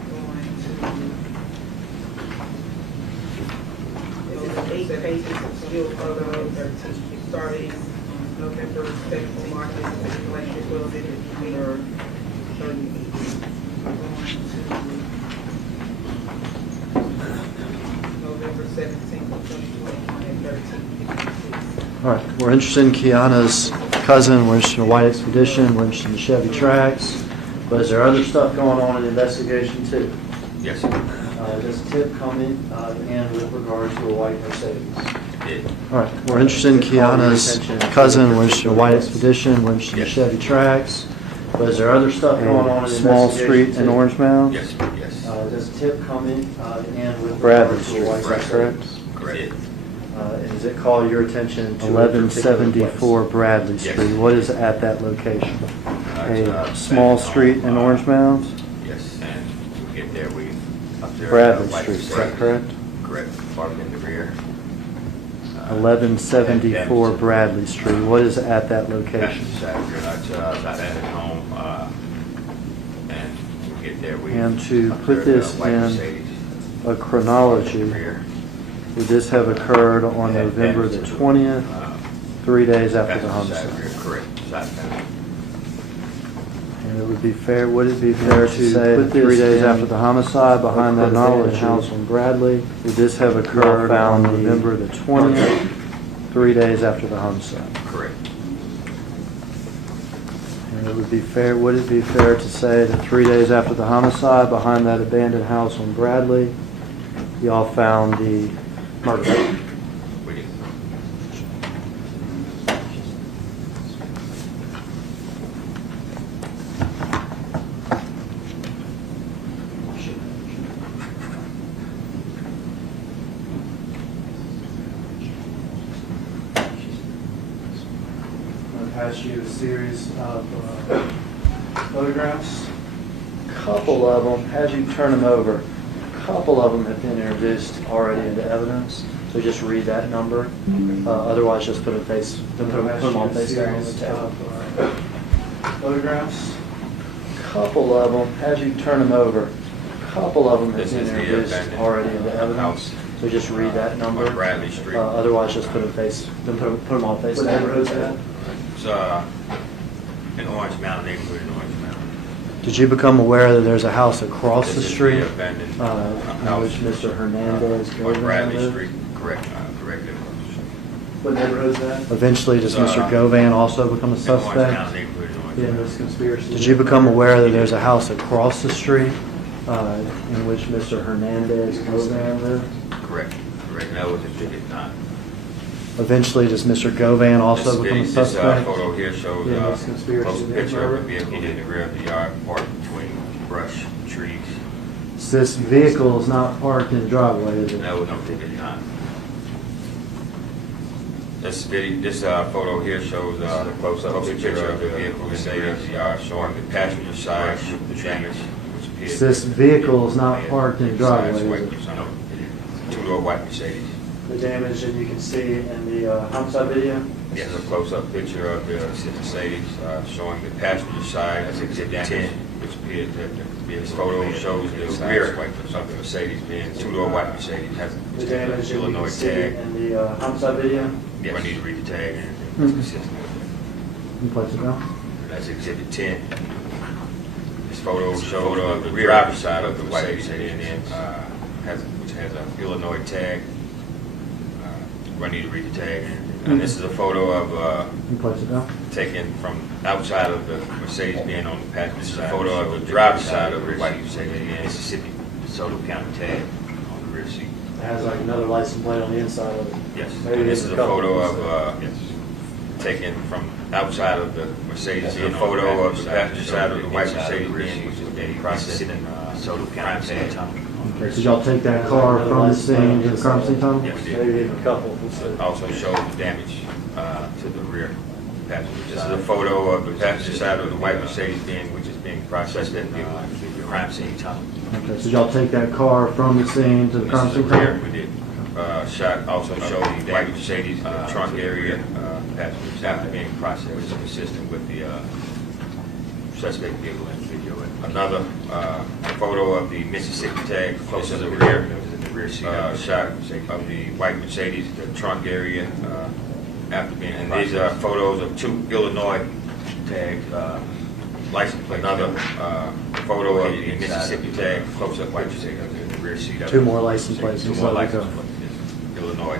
Going to, this is 8 pages of still photos, starting November 7th, March 12:58 or 38. Going to November 17th, 2021 at 13:58. All right, we're interested in Kiana's cousin, we're interested in the white expedition, we're interested in the Chevy Trax, but is there other stuff going on in the investigation too? Yes, sir. Does a tip come in with regard to a white Mercedes? Did. All right, we're interested in Kiana's cousin, we're interested in the white expedition, we're interested in the Chevy Trax, but is there other stuff going on in the Small investigation Street in too? Orange Mound? Yes, sir. Yes. Does a tip come in with Bradley regard to a Street, white is that Mercedes? correct? Did. And does it call your attention to a particular 1174 place? Bradley Yes. Street. What is at that location? It's, A small street in Orange Mound? Yes, and we get there, we up there. Bradley white Street, is that Mercedes. correct? Correct, parked in the rear. 1174 Bradley Street. What is at that location? Not at home, and we get there, we. And to up put there, this white in Mercedes, A chronology. rear. Would this have occurred on November the 20th, 3 days after the Passenger side homicide? rear, correct, side panel. And it would be fair, would it be fair to say that 3 days after the homicide, behind that abandoned house on Bradley, would this have occurred on November the 20th, 3 days after the homicide? Correct. And it would be fair, would it be fair to say that 3 days after the homicide, behind that abandoned house on Bradley, y'all found the murder? We did. I'm going to pass you a series of photographs. A couple of them, as you turn them over, a couple of them have been introduced already into evidence. So just read that number. Otherwise, just put them on face down on the table. Photographs. A couple of them, as you turn them over, a couple of them have This been is the introduced abandoned already into evidence. house. So just read that number. On Bradley Street. Otherwise, just put them on face What down. neighborhood is that? It's in Orange Mountain, neighborhood in Orange Mountain. Did you become aware that there's a house across the This is street abandoned in house. which Mr. Hernandez On Govan Bradley lived? Street, correct, correct. What neighborhood is that? Eventually, does Mr. Govan also become a In Orange Mountain, suspect neighborhood in Orange In Mountain. this conspiracy? Did you become aware that there's a house across the street in which Mr. Hernandez Govan lived? Correct, correct. That was exhibit 9. Eventually, does Mr. Govan also become a This suspect? photo here shows Yeah, this conspiracy close is picture of over. the vehicle in the rear of the yard, parked between brush, trees. So this vehicle is not parked in the driveway, is it? That was exhibit 9. This photo here shows the close-up picture of the vehicle in the rear of the yard, showing the passenger side, the damage, which appears. So this vehicle is not parked in the driveway, is it? No, two-door white Mercedes. The damage that you can see in the homicide video? This is a close-up picture of the Mercedes, showing the passenger side, that's exhibit 10, which appears that this photo shows the rear of the Mercedes being two-door white Mercedes, has The damage that you can Illinois see tag. in the homicide video? Yes, I need to read the tag and Mhm. it's consistent with You place it down. it. That's exhibit 10. This photo shows of the driver's side of the white Mercedes and then which has an Illinois tag. I need to read the tag. And this is a photo of You place it down. taken from outside of the Mercedes being on the passenger side. This is a photo of the driver's side of the white Mercedes in Mississippi, DeSoto County tag on the rear seat. It has like another license plate on the inside of it. Yes. Maybe And this it's is a couple. photo of taken from outside of the Mercedes. This is a photo of the passenger side of the white Mercedes being processed in DeSoto County tag. Okay, so y'all take that car from the scene to the crime scene tunnel? Yes, we did. Maybe even a couple. Also shows the damage to the rear passenger. This is a photo of the passenger side of the white Mercedes which is being processed at the crime scene tunnel. Okay, so y'all take that car from the scene to the This crime is the scene rear, tunnel? we did. Shot also showed the white Mercedes, the trunk area, passengers after being processed, which is consistent with the suspect vehicle in the video. Another photo of the Mississippi tag, close to the rear, seat, shot of the white Mercedes, the trunk area, after being, and these are photos of 2 Illinois tag license plate. Another photo of the Mississippi tag, close-up white Mercedes in the rear seat. 2 more license plates. 2 more license plates, Illinois.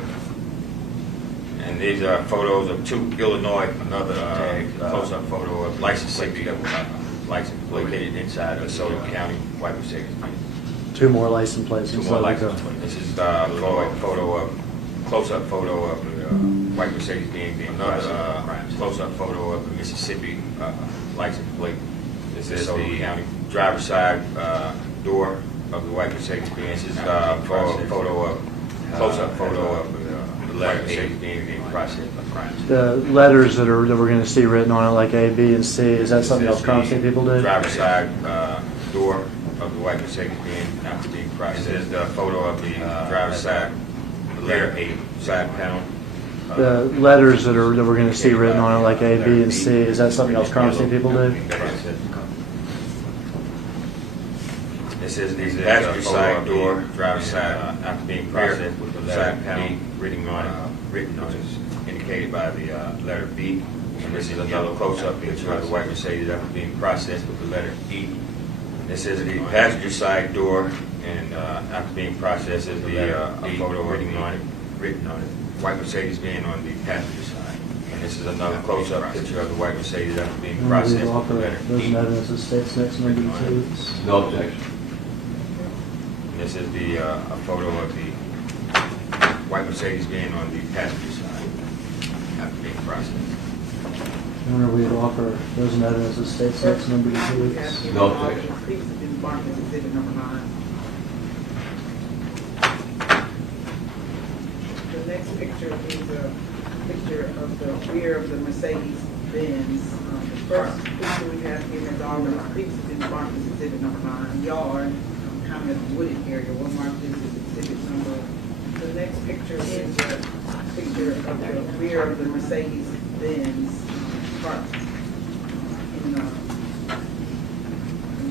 And these are photos of two Illinois, another close-up photo of license safety license located inside of DeSoto County, white Mercedes. Two more license plates. Two inside more the license car. plates. This is close-up photo of the white Mercedes being another close-up photo of the Mississippi license plate. This is the county driver's side door of the white Mercedes Benz. This is close-up photo of the letter Mercedes being processed by crime. The letters that we're going to see written on it, like A, B, and C, is that something else crime scene people do? Driver's side door of the white Mercedes after being processed. This is the photo of the driver's side, the letter A side panel. The letters that we're going to see written on it, like A, B, and C, is that something else crime scene people do? This is the passenger side door, driver's side, after being processed with the side panel written on it, indicated by the letter B. And this is another close-up picture of the white Mercedes after being processed with the letter E. This is the passenger side door, and after being processed is the a photo written on it, white Mercedes being on the passenger side. And this is another close-up picture of the white Mercedes after being processed with the letter Those E. evidence of state's next number 2. No objection. This is the a photo of the white Mercedes being on the passenger side after being processed. Whenever we would offer those evidence of state's next number 2. No objection. Previously been marked as exhibit number 9. The next picture is a picture of the rear of the Mercedes Benz. The first picture we have here is already previously been marked as exhibit number 9. Yard, kind of wooded area, we'll mark this as exhibit number. The next picture is a picture of the rear of the Mercedes Benz parked in the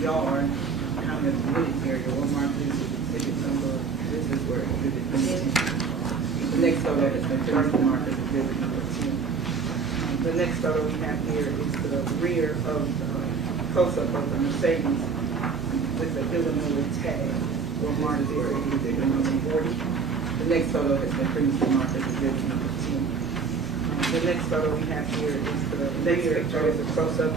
yard, kind of wooded area, we'll mark this as exhibit number. This is where exhibit number 10. The next photo is the first mark as exhibit number 10. The next photo we have here is the rear of the close-up of the Mercedes with the Illinois tag. We'll mark this as exhibit number 40. The next photo has been previously marked as exhibit number 10. The next photo we have here is the next picture is a close-up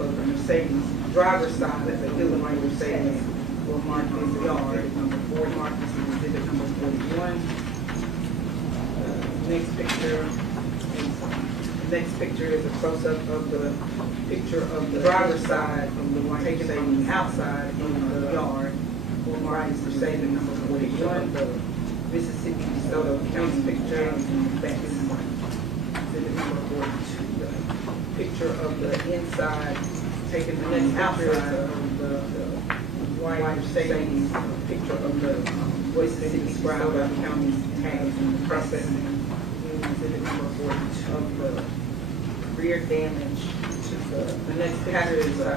of the Mercedes driver's side of the Illinois Mercedes. We'll mark this as yard number 4. Mark this as exhibit number 41. Next picture is a close-up of the picture of the driver's side of the one taken outside in the yard. We'll mark this as exhibit number 41. The Mississippi DeSoto County picture in the back. Exhibit number 42. The picture of the inside taken from the outside of the white Mercedes. Picture of the what's been described by the county's tags and the processing. Exhibit number 42 of the rear damage to the next picture is of the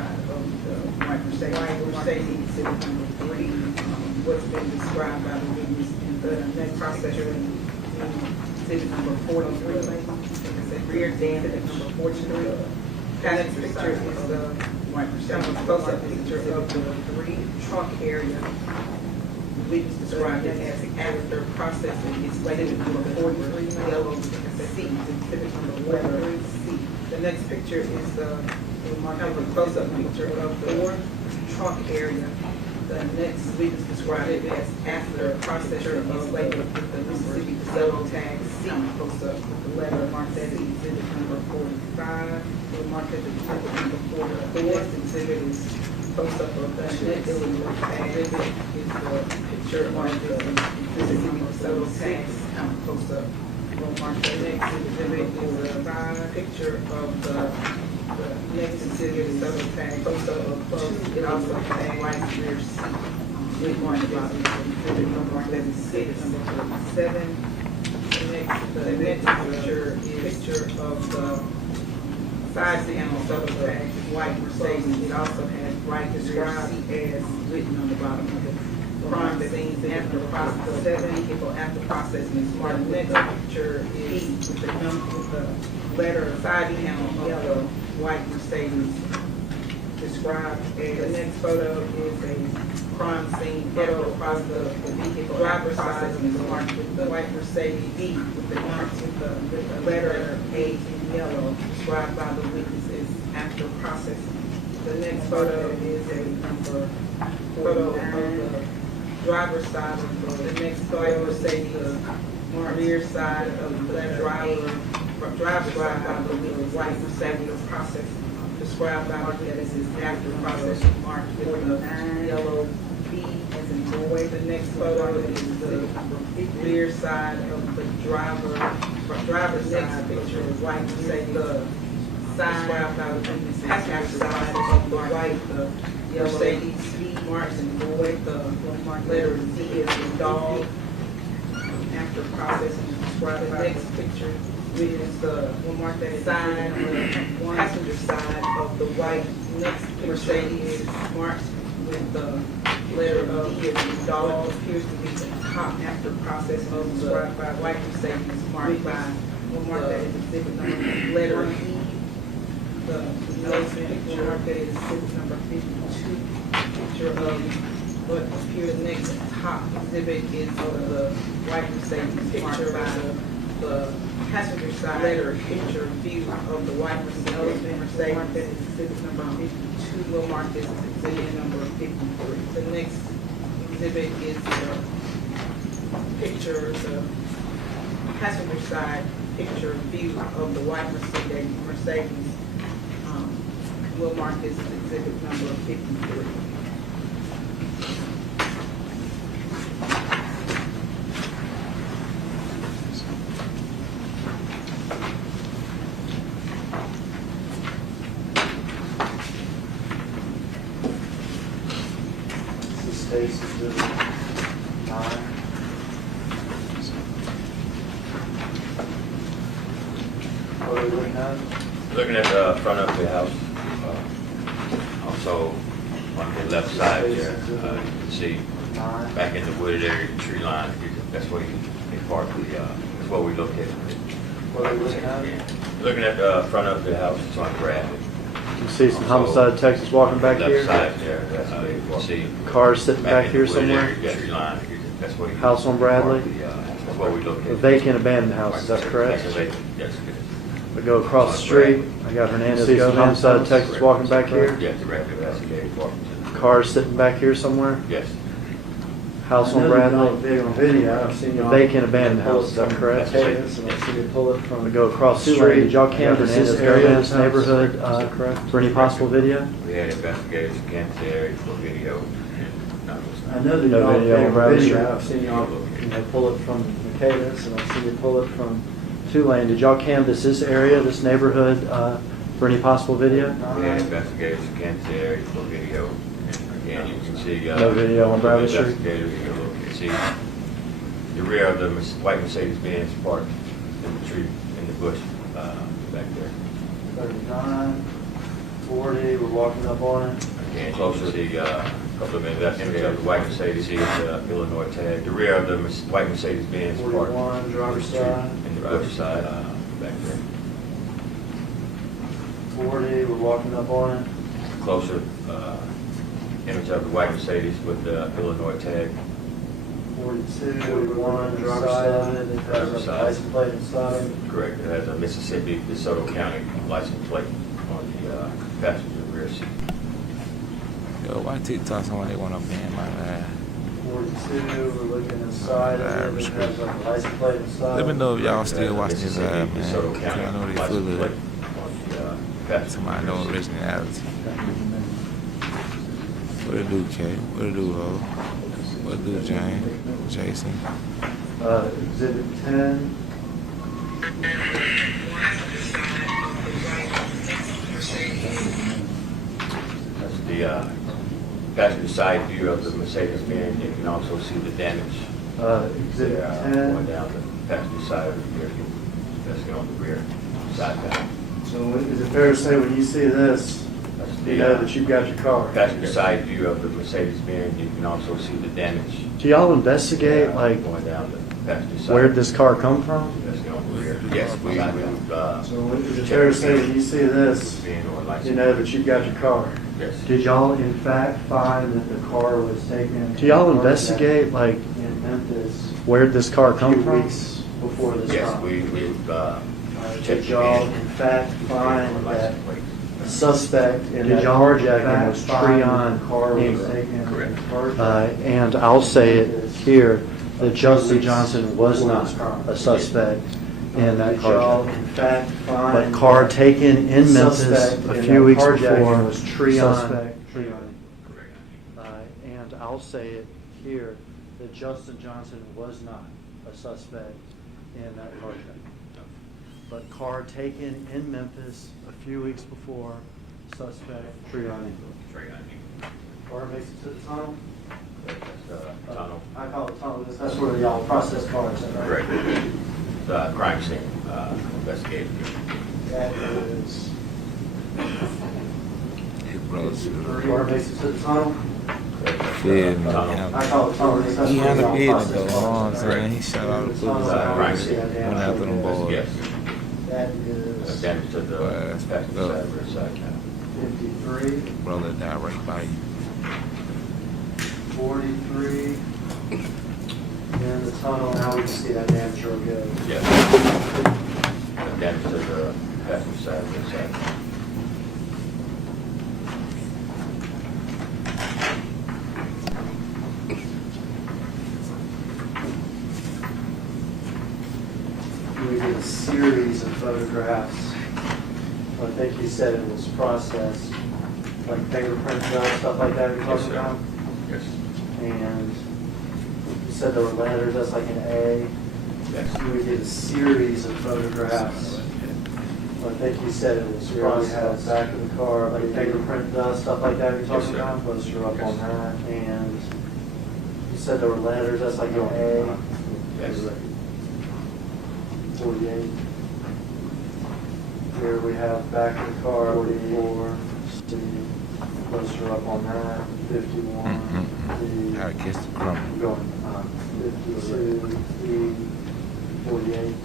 white Mercedes. Exhibit number 3. What's been described by the witness in the next processing. Exhibit number 43. The rear damage number 43. The next picture is the white Mercedes. Close-up picture of the 3 trunk area. Witness described it as after processing is exhibit number 43, yellow C, exhibit number 43C. The next picture is the close-up picture of the 4th trunk area. The next witness described it as after processor is labeled with the Mississippi DeSoto tag C, close-up with the letter marked as exhibit number 45. We'll mark it as exhibit number 44. The next exhibit is close-up of the next Illinois tag. Exhibit is the picture of the Mississippi DeSoto tag, close-up. We'll mark the next exhibit is a picture of the next exhibit is DeSoto tag, close-up of close. It also has right rear seat. We mark about exhibit number 6, number 47. The next picture is a picture of the side panel DeSoto tag, white Mercedes. It also has right described as written on the bottom of it. Crime scene after process 7, vehicle after processing is marked. The next picture is with the letter side panel yellow, white Mercedes. described as. The next photo is a crime scene photo across the vehicle. Driver's side is marked with the white Mercedes D with the marks with the letter A in yellow, described by the witnesses after processing. The next photo is a number photo of the driver's side of the next photo Mercedes, the rear side of the driver's side of the white Mercedes process described by the witnesses after processing marked with the yellow B as in boy. The next photo is the rear side of the driver's side picture of white Mercedes. The described by the witnesses passenger side of the white Mercedes B marks in boy. The letter Z is in dog. After processing, described the next picture is the side, the passenger side of the white next Mercedes marked with the letter D as in dog, appears to be the top after processing, described by white Mercedes marked by marked that is exhibit number letter E. The next picture marked that is exhibit number 52. Picture of what appears next top exhibit is the white Mercedes picture by the passenger side letter picture view of the white Mercedes that is exhibit number 52 will mark this as exhibit number 53. The next exhibit is the picture, the passenger side picture view of the white Mercedes will mark this as exhibit number 53. State's Exhibit 9. What are we looking at? Looking at the front of the house, also on the left side there, you can see back in the wooded area, the tree line. That's where you park the. That's what we located. What are we looking at? Looking at the front of the house, it's on Bradley. You see some homicide Texas walking back Left here. side there, you can see. Cars sitting back in here the wooded somewhere. area, tree line. That's where you House on Bradley. park the, that's what we located. A vacant abandoned house, is that correct? That's a vacant, yes, it is. We go across the street. I got Hernandez Gomez, homicide Texas walking back here. Yes, directly, that's Gary Parkinson. Cars sitting back here somewhere. Yes. House on I know you're not Bradley. big on video. I've seen you A on- vacant abandoned pull it house, is that from correct? Potatoes, and I've seen you pull it from. We go across the Two street. lane. Did y'all canvass this Hernandez area, Gomez this house. neighborhood, Is that correct? for any possible video? We had investigators who came to the area for video. And none was I know that No you're not video big on on Bradley Street. video. I've seen you on, pull it from Potatoes, and I've seen you pull it from. Tulane, did y'all canvass this area, this neighborhood, for any possible video? We had investigators who came to the area for video. And again, you can see. No video on Bradley Street? Investigators, you can see the rear of the white Mercedes-Benz parked in the tree, in the bush, back there. 39, 40, we're walking up on it. Again, closer to the, couple of investigators, the white Mercedes, Illinois tag. The rear of the white Mercedes-Benz parked 41, driver's side. in the bush side, back there. 40, we're walking up on it. Closer, image of the white Mercedes with the Illinois tag. 42, 41, driver's side. It has a license plate inside. Correct. It has a Mississippi, DeSoto County license plate on the passenger rear seat. Yo, why TikTok somebody want to ban my man? 42, we're looking inside of it. It has like a license plate inside. Let me know if y'all still watching this Mississippi, man. DeSoto Cause County I know they license full plate of on the passenger somebody know rear seat. originality. What it do, Kay? What it do, Lo? What it do, James? Jason? Exhibit 10. That's the passenger side view of the Mercedes-Benz. You can also see the damage Exhibit there, 10. going down the passenger side of the vehicle. That's on the rear side panel. So is it fair to say when you see this, That's you the know that you've got your car? passenger side view of the Mercedes-Benz. You can also see the damage. Do y'all investigate, like, Going down the passenger side. where'd this car come from? That's on the rear. Yes, we So is it fair to say when you see this, you know that you've got your car? Yes. Did y'all in fact find that the car was taken? Do y'all investigate, like, In Memphis? where'd this car a come few from? weeks before this Yes, crime? we Did checked y'all the in fact find that license plate. A suspect in Did that y'all in carjacking fact was find that Treon the car was Ingram. taken? Correct. And I'll say it here, that Justin Johnson was not a suspect in that Did y'all carjacking. in fact find But car that taken in Memphis suspect a in few that weeks carjacking before was Treon suspect Ingram? And I'll say it here, that Justin Johnson was not a suspect in that carjacking. But car taken in Memphis a few weeks before suspect Treon Ingram. Car makes it to the tunnel? Tunnel. I call it tunnel, that's where y'all process cars, is that right? Correct. The crime scene investigator. That is, His brother car makes it to the tunnel? fed me. I call it tunnel, that's He where had a y'all business process though, you know what I'm cars. saying? He shot out the police Crime out. scene. Went after them boys. Yes. That is Damage to the Well, that's passenger fucked side, up. rear side. 53, Brother died right by you. 43, in the tunnel, now we can see that damage real good. Yes. Damage to the passenger side, rear side. We did a series of photographs. I think you said it was processed, like fingerprint stuff like that you're Yes, talking sir. about? Yes. And you said there were letters, that's like an A. Yes. We did a series of photographs. I think you said it was processed. Back of the car, like fingerprint stuff like that you're Yes, talking sir. about? Closer up Yes. on that. And you said there were letters, that's like an A. Yes. 48. Here we have back of the car, 44. Closer up on that, 51. How to kiss the crumb. Going 52, 48.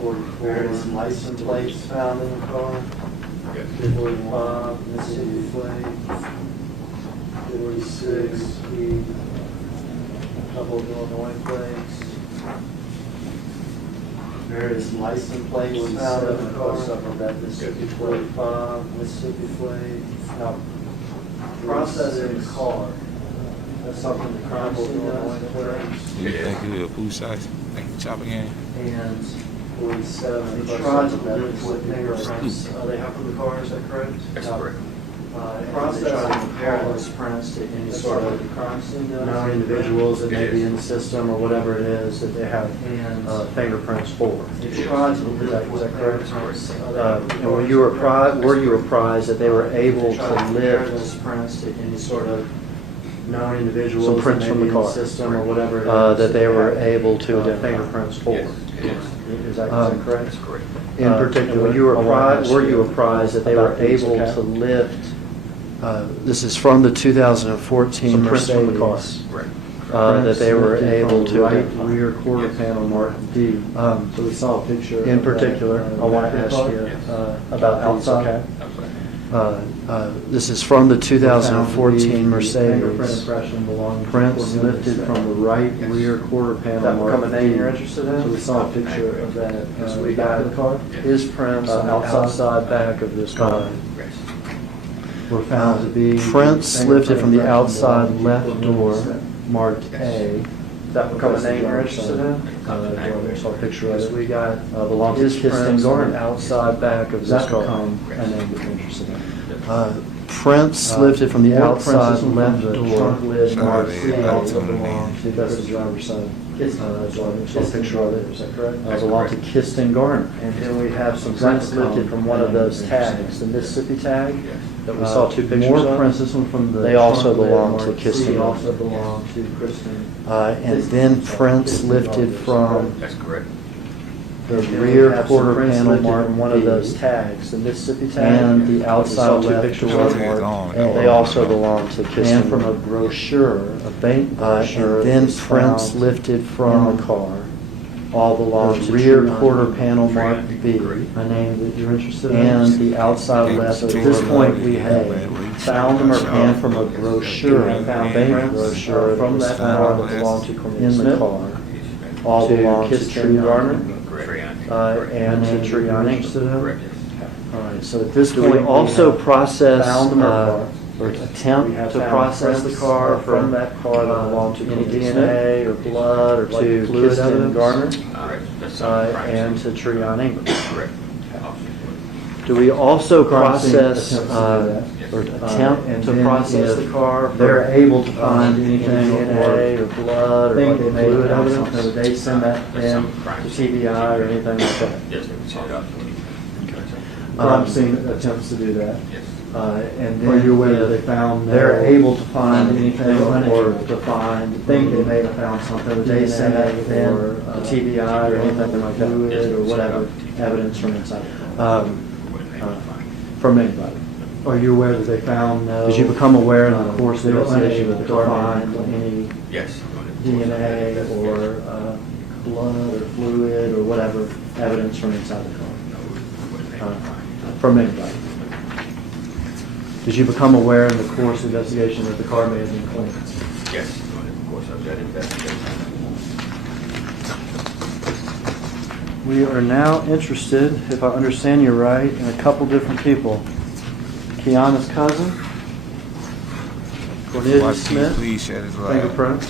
44. Various license plates found in the car. Yes. 45, Mississippi plate. 46, a couple of Illinois plates. Various license plates found in the car. Stuff of that Mississippi plate. 45, Mississippi plate. Now, processing the car, that's something the crime scene does. Do you think he was a food size? Think he chop again? And 47. They tried to live with fingerprints they have from the car, is that correct? That's correct. Process to compare those prints to any sort of crime scene known individuals that may be in the system or whatever it is that they have fingerprints for. They tried to live with fingerprints. And were you apprised that they were able to lift those prints to any sort of known individuals some prints that from may the be in car system or whatever it is that they were have, able to identify? fingerprints for? Yes. Yes. Is that Um, correct? That's correct. In particular, and were you apprised that they were about these, able okay? to lift? This is from the 2014 Some prints from the car. Mercedes. Correct. That they were Lifted able from to the right identify. rear quarter panel marked D. So we saw a picture. In of that, particular, I want to back ask of the you car. about these, outside. okay? Outside. This is from the We found 2014 the fingerprint Mercedes. impression belonging to Prints Cornelius. lifted from the right rear quarter panel. That become a marked name D. you're interested in? So we saw a picture of that We back got of the car. his prints on the outside back of this car. Yes. Were found to be. Prints lifted from the outside belonging to left Cornelius. door marked A. That become a name you're interested in? I saw a picture of Because it. we got Belonged to his Kirsten prints on Garner. the Outside back of Does this that car. become a name you're interested in? Prints lifted from the More outside prints left from the door. trunk lid marked Sorry, C I also told him belong to That's Chris the driver's side. I saw a picture of it, is that correct? Belonged to Kirsten Garner. And then we have some Prints prints lifted from one of those tags, the Mississippi tag that we saw two pictures More of. prints, this one from the. They also trunk lid belong to marked Kirsten C Garner. also belong to Kristen. And then prints lifted from That's correct. the And then we rear have some quarter prints panel lifted marked from one of B. those tags, the Mississippi tag. And the We saw outside two left pictures door of Tags it. on. And they also belong to Kirsten. And from a brochure, a bank brochure. And then that was prints found lifted in from the car. all belong to rear quarter panel marked B, a name that you're interested in, and the outside left. So at this point, we have found them or found from a brochure, found a brochure from that car that belonged to Cornelius in the car. All belong to Tree Garner and to Tree Garner. All right, so at this point, we also process, or attempt to process the car from that car that belonged to any DNA or blood or to Kirsten Garner and to Treon Ingram. Correct. Do we also process or attempt to process the car? They're able to find anything or blood or fluid evidence, or they send that in to TBI or anything like that? Yes, they would send it out. Crime scene attempts to do that. Yes. And then are you aware that they found they're able to find anything or to find think they may have found something they send that in or TBI or anything like that, fluid or whatever evidence from inside from anybody. Are you aware that they found? Did you become aware in the course of the investigation that they find any Yes. DNA or blood or fluid or whatever evidence from inside the car? From anybody. Did you become aware in the course of the investigation that the car may have been cleaned? Yes, of course, I've done investigation. We are now interested, if I understand you right, in a couple different people. Kiana's cousin, Cornelius Smith, Please shed his light. fingerprints.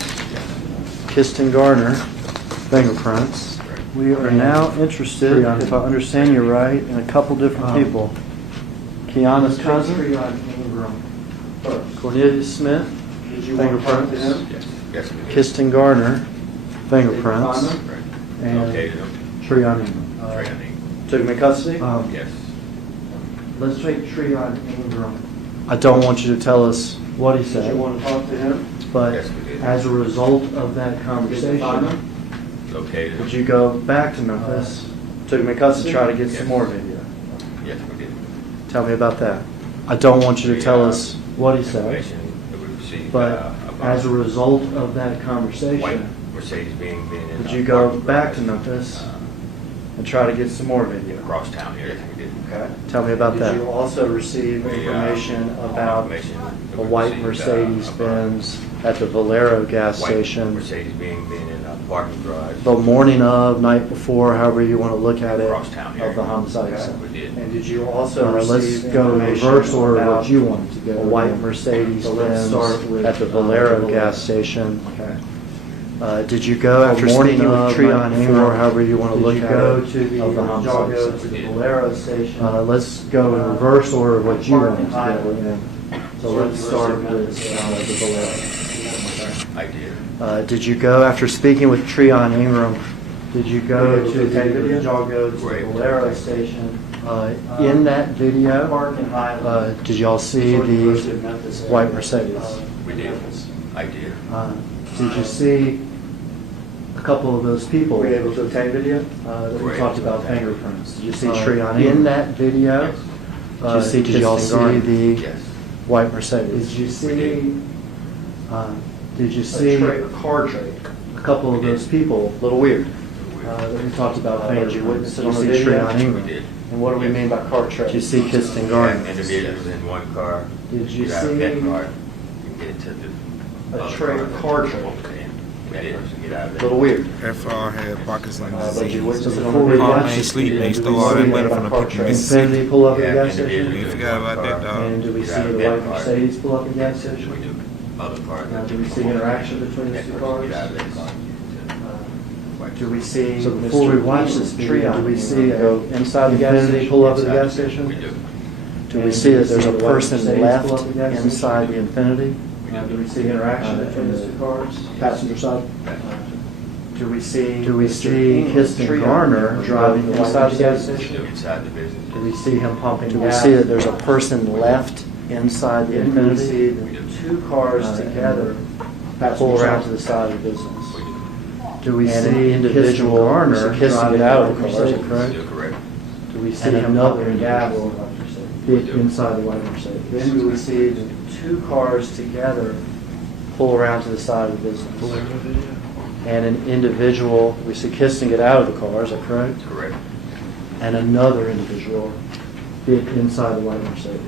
Kirsten Garner, fingerprints. We are now interested, if I understand you right, in a couple different people. Kiana's cousin, Cornelius Smith, fingerprints. Yes, yes, we did. Kirsten Garner, fingerprints. Right. And Located them. Treon took him in custody? Yes. Let's take Treon Ingram. I don't want you to tell us what he Did said, you want to talk to him? but Yes, we did. as a result of that Did you find conversation, him? Located did them. you go back to Memphis, took him in custody, try to get Yes. some more video? Yes, we did. Tell me about that. I don't want you to tell us what he said, Information that we received but about as a result of that white conversation, Mercedes being in. did you go parking back to garage, Memphis and try to get some more video? across town here? Yes, we did. Okay. Tell me about that. Did you also receive We, information about information that A we white received, Mercedes about Benz at the Valero gas white station Mercedes being in a parking garage. the morning of, night before, however you want to look at it, Across town here. of the homicide Yes, scene. we did. and did you also Let's receive go in information reverse order of about what you wanted to go. A white Mercedes So let's Benz start with, at the Valero Valero. gas station. Okay. Did you go after morning speaking with of, Treon night Ingram, before, however you want to look Did you at go it, to the, of the y'all homicide go to scene? the Valero station? Let's go in reverse order of what you wanted to Parking go. highway. So let's start with the Valero. I did. Did you go after speaking with Treon Ingram? Did you go to Did y'all the go to the Great. Valero station? in that video? Parking highway. Did y'all see the white Mercedes? We did. I did. Did you see a couple of those people? Were you able to obtain video? That we Great. talked about fingerprints. Did you see Treon in Ingram? that video? Yes. Did y'all see the Yes. white Mercedes? Did you see Did you see a car trade? a couple of those people? A little weird. That we talked about Did fingerprints. you witness it Did on you the see video? Treon We Ingram? did. And what do we mean by car trade? Did you see Kirsten And Garner? individuals in one car. Did you Get out of that see car and get into the. A other car trade? And we did. Get out of A there. little weird. FR had Parkinson's Did you witness disease. it on Before the we video? watch Paul ain't this sleep, video, they did stole we all see that money from the car people in trade? Mississippi. Infinity pull up at the Yeah, gas individuals station? You in forgot one about that, car. dog. And do we Get see out of the that white car. Mercedes pull up at the gas We station? do. Other cars. Now, do we see interaction between these two cars? Get out of that car. Do we see? So before we watch this video, do we see go inside the gas station pull up at the gas station? We do. Do we see that there's a the white person Mercedes left pull up at the gas inside the Infinity? Do we see interaction between these two cars? Passenger side? Do we see? Do we see Kirsten Garner driving inside the gas We station? do inside the business. Do we see him pumping Do we gas? see that there's a person left inside the Then do we Infinity? see the two cars together pull around to the side of the business? We do. Do we And see an individual individual Garner kissing driving it out out of of the the car, car, is that correct? You're correct. Do we see And another another gas? individual fit inside the white Mercedes? Then do we see the two cars together pull around to the side of the business? and an individual, we see kissing get out of the car, is that correct? Correct. And another individual bit inside the white Mercedes.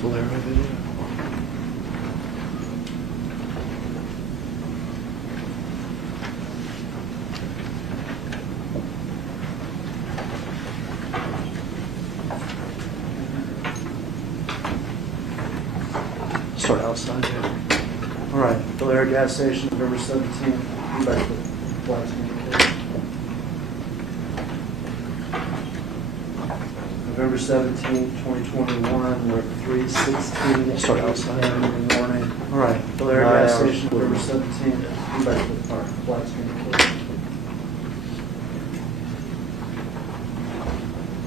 Bolero video. Start outside. All right, Bolero gas station, November 17th. Be back with flights communication. November 17th, 2021, we're at 3:16 Start outside. a.m. in the morning. All right, Bolero 9 gas hours. station, November 17th. Be back with our flights communication.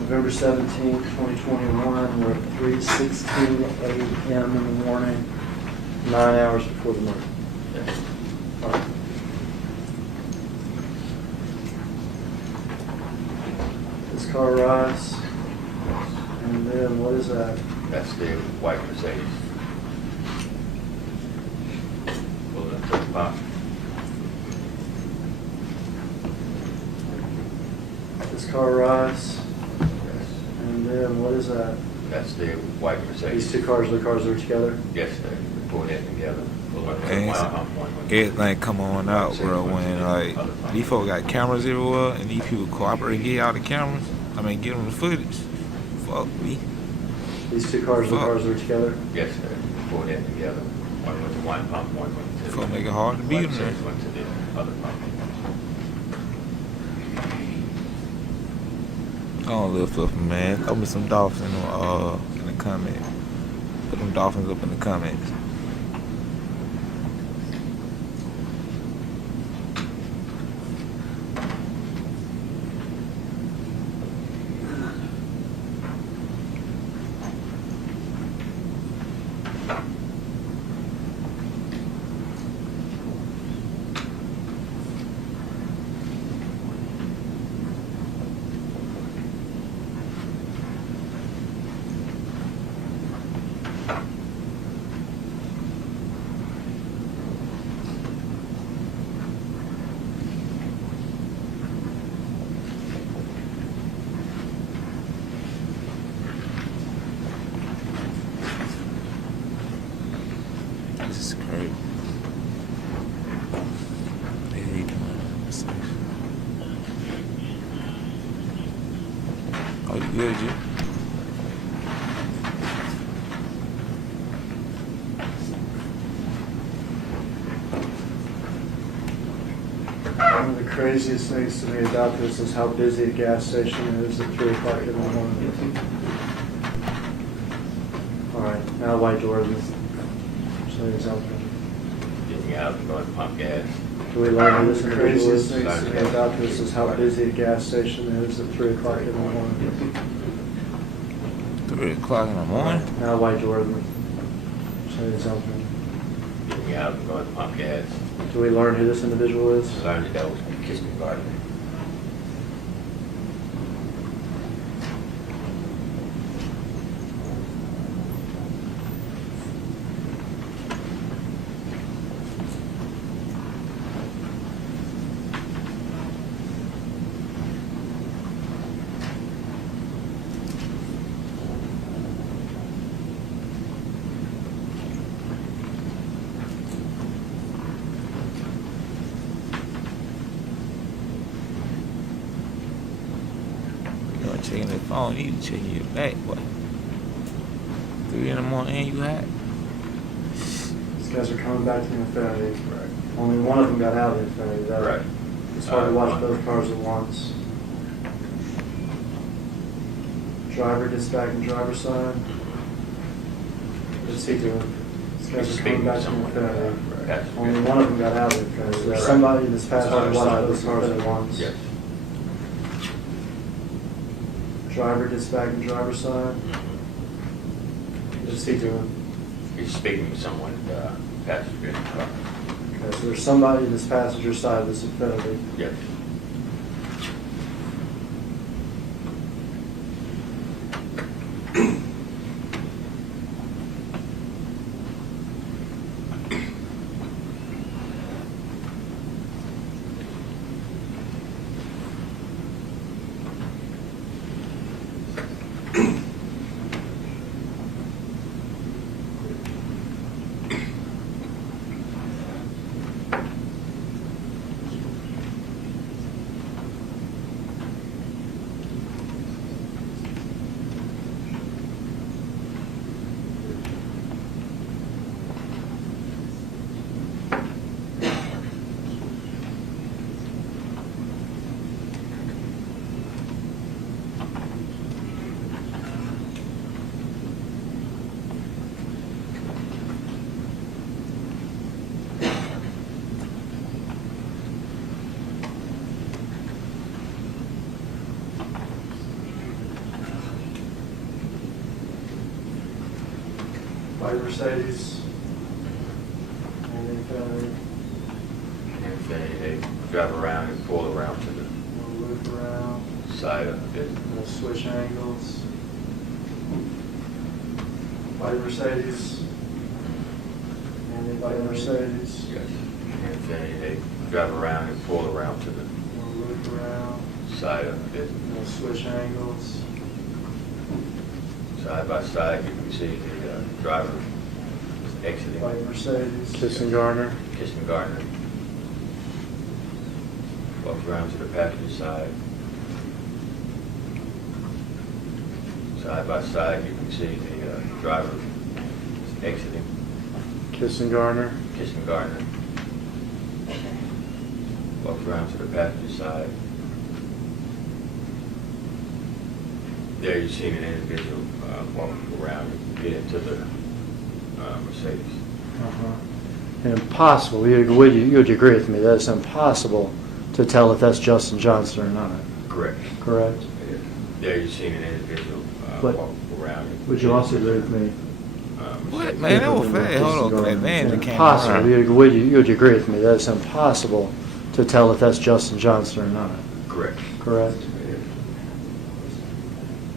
November 17th, 2021, we're at 3:16 a.m. in the morning, 9 hours before the murder. All right. This car arrives, and then what is that? That's the white Mercedes. Pulling up to the box. This car arrives, and then what is that? That's the white Mercedes. These two cars are the cars that are together? Yes, they pulled in together. Pulled up to the Man, mile hump one. everything come on out, bro. When like these folks got cameras everywhere, and these people cooperate and get out the cameras. I mean, get them the footage. Fuck me. These two cars are the Fuck. cars that are together? Yes, they pulled in together. One went to one pump, one went to. Fuck, make it hard to beat white them there. Mercedes went to the other pump. I don't live for them, man. Throw me some Dolphs in the comments. Put them Dolphins up in the comments. This is crazy. They hate my Oh, you good, G? One of the craziest things to me about this is how busy a gas station is at 3 o'clock in the morning. All right, now White Jordan. So he's out there. Getting out and going to pump gas. Do we learn who this The individual craziest is? things to me about this is how busy a gas station is at 3 o'clock in the morning. 3 o'clock in the morning? Now White Jordan. So he's out there. Getting out and going to pump gas. Do we learn who this individual is? Learned that that was Kissing Garden. You know, checking the phone, you need to check your back, boy. 3 in the morning, and you hot? These guys are coming back to the Infinity. Right. Only one of them got out of the Infinity, though. Right. It's hard to watch both cars at once. Driver gets back in driver's side. What's he doing? These guys are coming back to the Infinity. Right. Only one of them got out of the Infinity. There's Right. somebody in this passenger Hard to watch watch both cars at once. Yes. Driver gets back in driver's side. What's he doing? He's speaking to someone, passenger in the car. Okay, so there's somebody in this passenger side of this Infinity. Yes. White Mercedes. And Infiniti. Infinity, they drive around and pull around to the We'll loop around. side of the business. We'll switch angles. White Mercedes. And White Mercedes. Yes. Infinity, they drive around and pull around to the We'll loop around. side of the business. We'll switch angles. Side by side, you can see the driver exiting White Mercedes. Kiss Gardner. Kissing Gardner. Walks around to the passenger side. Side by side, you can see the driver exiting Kiss Gardner. Kissing Gardner. Walks around to the passenger side. There you see an individual walking around and get into the Mercedes. Impossible. You would agree with me that it's impossible to tell if that's Justin Johnson or not. Correct. Correct. There you see an individual But walking around. And would you also agree with me? What, man? That was fast. Hold on, that van that came Impossible. around. You would agree with me that it's impossible to tell if that's Justin Johnson or not. Correct. Correct.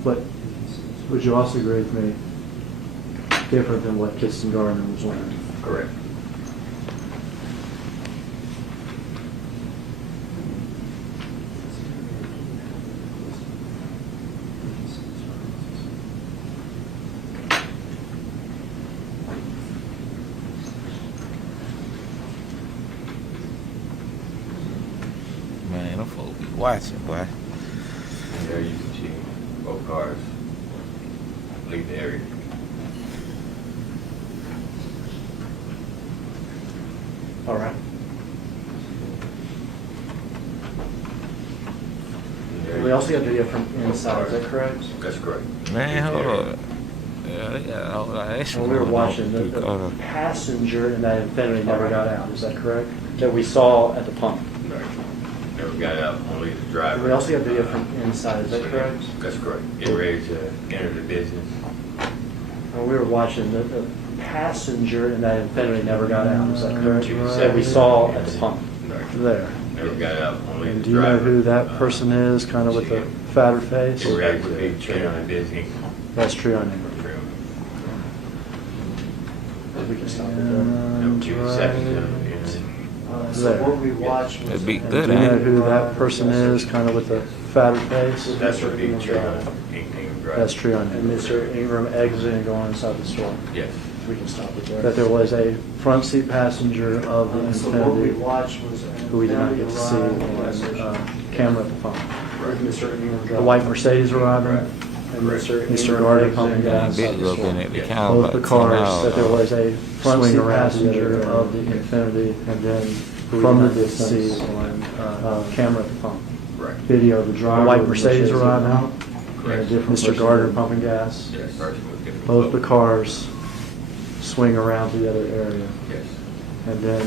But would you also agree with me? Different than what Kirsten Gardner was wearing. Correct. Man, them folks be watching, boy. And there you can see both cars leave the area. All right. And there We you also got see video from both inside, is cars. that correct? That's correct. Man, hold on. Yeah, they got all that action. When we were going on. watching, the passenger in that Infiniti never got out, is that correct? That we saw at the pump. Right. Never got out, only the driver. We also got video from inside, is that correct? That's correct. Get ready to enter the business. When we were watching, the passenger in that Infiniti never got out, is that correct? Right. That we saw at the pump. Right. There. Never got out, only And the do you know driver. who that person is, kind of with the fatter face? Get ready to be entering the business. That's Trion. We can stop it there. Number 2 seconds. So what we watched was. That'd be And good, do you know ain't it? who that person is, kind of with the fatter face? That's what big Trion driver. That's Trion. And Mr. Ingram exiting and going inside the store. Yes. We can stop it there. That there was a front seat passenger of the So what we Infiniti watched was. who we did not get to see on camera at the pump. Mr. Ingram. The white Mercedes arriving, And Mr. Mr. Ingram Gardner exiting pumping and going gas. Big inside the up store. in it. The Yeah. count Both about the 10 cars, hours. that there was a front Swing seat around passenger together. of the Infiniti, and then Who from we the did not get to distance see on camera at the pump. Right. Video of the driver. The white Mercedes arriving, and a Correct. different Mr. Gardner pumping gas. Yes. Person was given Both the clothes. cars swing around to the other area, Yes. and then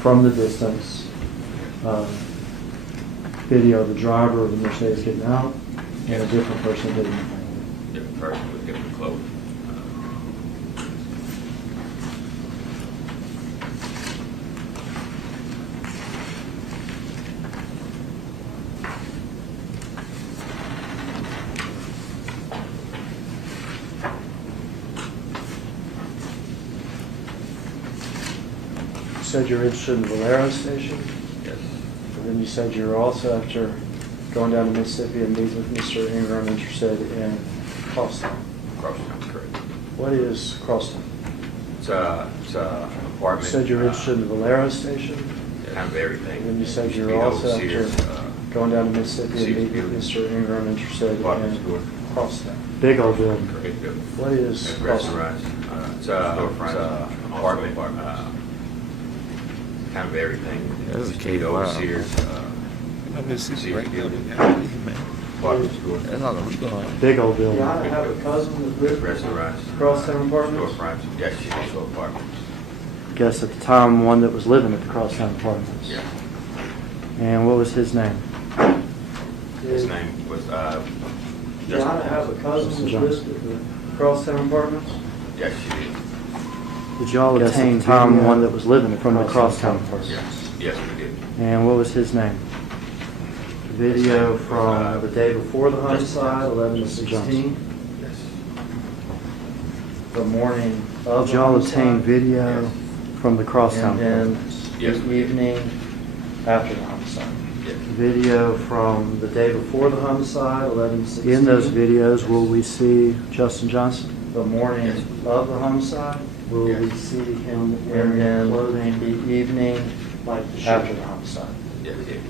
from the distance, video of the driver of the Mercedes getting out, and a different person getting in. Different person was given clothes. You said you're interested in Valero Station, Yes. and then you said you're also, after going down to Mississippi and meeting with Mr. Ingram, interested in Crosstown. Crosstown, correct. What is Crosstown? It's an You apartment. said you're interested in Valero Station, Kind of everything. and then you said Used to you're be the old also, Sears, after going down to Mississippi and Sears meeting with building. Mr. Ingram, interested Department in store. Crosstown. Big old building. Big building. What is It's Crosstown? restaurants. It's an apartment. Kind of everything. That's a Used to be the old wow. Sears Let me see Sears right there. building. Man, Department store. that's not gonna be going. Big old building. Yeah, I have a cousin that lives Restaurants. Crosstown Apartments. Storefronts. Yes, she also apartments. Guess at the time, one that was living at the Crosstown Apartments. Yeah. And what was his name? His name was, Yeah, I have a cousin that lives at the Crosstown Apartments. Yes, she did. Did y'all Guess at the obtain time video one that was living from the crosstown crosstown person? Yes, we did. And what was his name? Video from the day before the homicide, 11 to 16. Yes. The morning of Did the y'all homicide. obtain video from the crosstown And then person? Yes. the evening after the homicide. Yes. Video from the day before the homicide, 11 to 16. In those videos, will we see Justin Johnson? The morning Yes. of the homicide, will Yes. we see him wearing clothing the evening Like after the homicide? Yes, we did.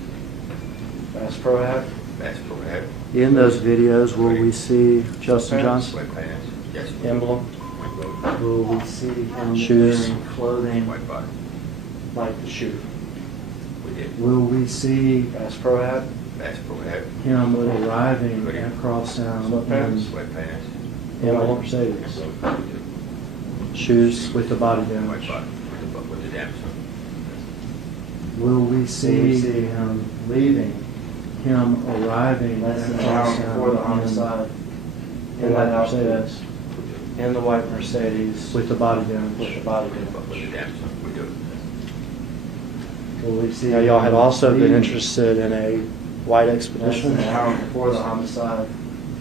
Bass Pro Hat? Bass Pro Hat. In those videos, will we see Justin Sweatpants? Johnson? Sweatpants. Yes. we did. Emblem? White body. Will we see him Shoes. wearing clothing White body. like the shooter? We did. Will we see Bass Pro Hat? Bass Pro Hat. Him arriving at Crosstown in Sweatpants. Emblem Mercedes We did. Shoes? with the body White damage? body. With the damage. Will we see him leaving? Him arriving less than an hour before the homicide in that outfit, in the white Mercedes with the body damage? With the body With damage. the damage. We do. Will we see? Now, y'all had him also been leaving interested in a white less expedition? than an hour before the homicide?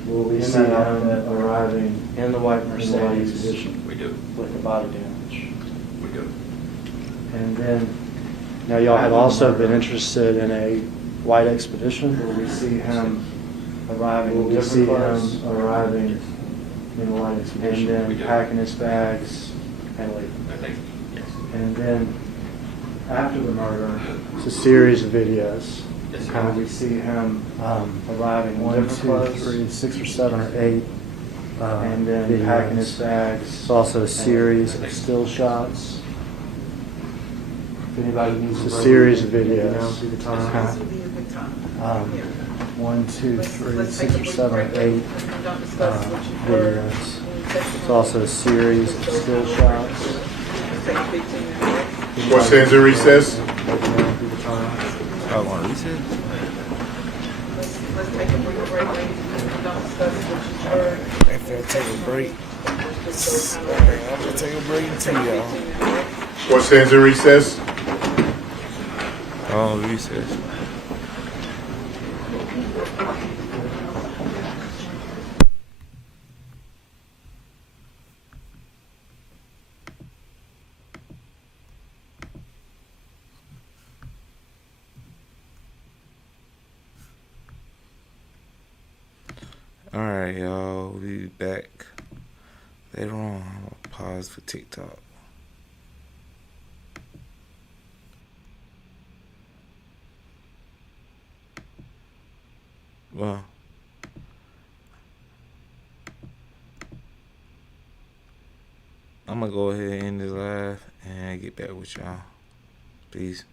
Will we In see that him outfit, arriving in the white Mercedes We do. with the body damage? We do. And then Now, y'all had also been interested in a white expedition? will we see him arriving? Will Will we we see see him him arriving in a white and expedition? We then do. packing his bags and leaving? I think, yes. And then after the murder, It's a series of videos. Yes, sir. will we see him arriving in 1, different 2, clothes 3, 6 or 7 or 8 and then packing his bags? It's also a series and of still shots. If anybody needs It's to a series of break it videos. down through the This time. would be a good time. Yeah. 1, 2, Let's- 3, let's 6 take or a 7 or break 8 and don't discuss what you've heard videos. in testimony. It's also a series of still shots. Let's take a 15-minute break. What stands in recess? Break it down through the time. Oh, want to reset? Let's take a brief break, ladies, and don't discuss what you've heard. If I take a break, Just go kind of I'm gonna take a break too, y'all. 15-minute break. What stands in recess? Oh, recess. Alright, y'all, we'll be back later on. I'm gonna pause for TikTok. Well, I'm gonna go ahead and end this live and get back with y'all. Peace.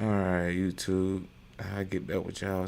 Alright, YouTube. I'll get back with y'all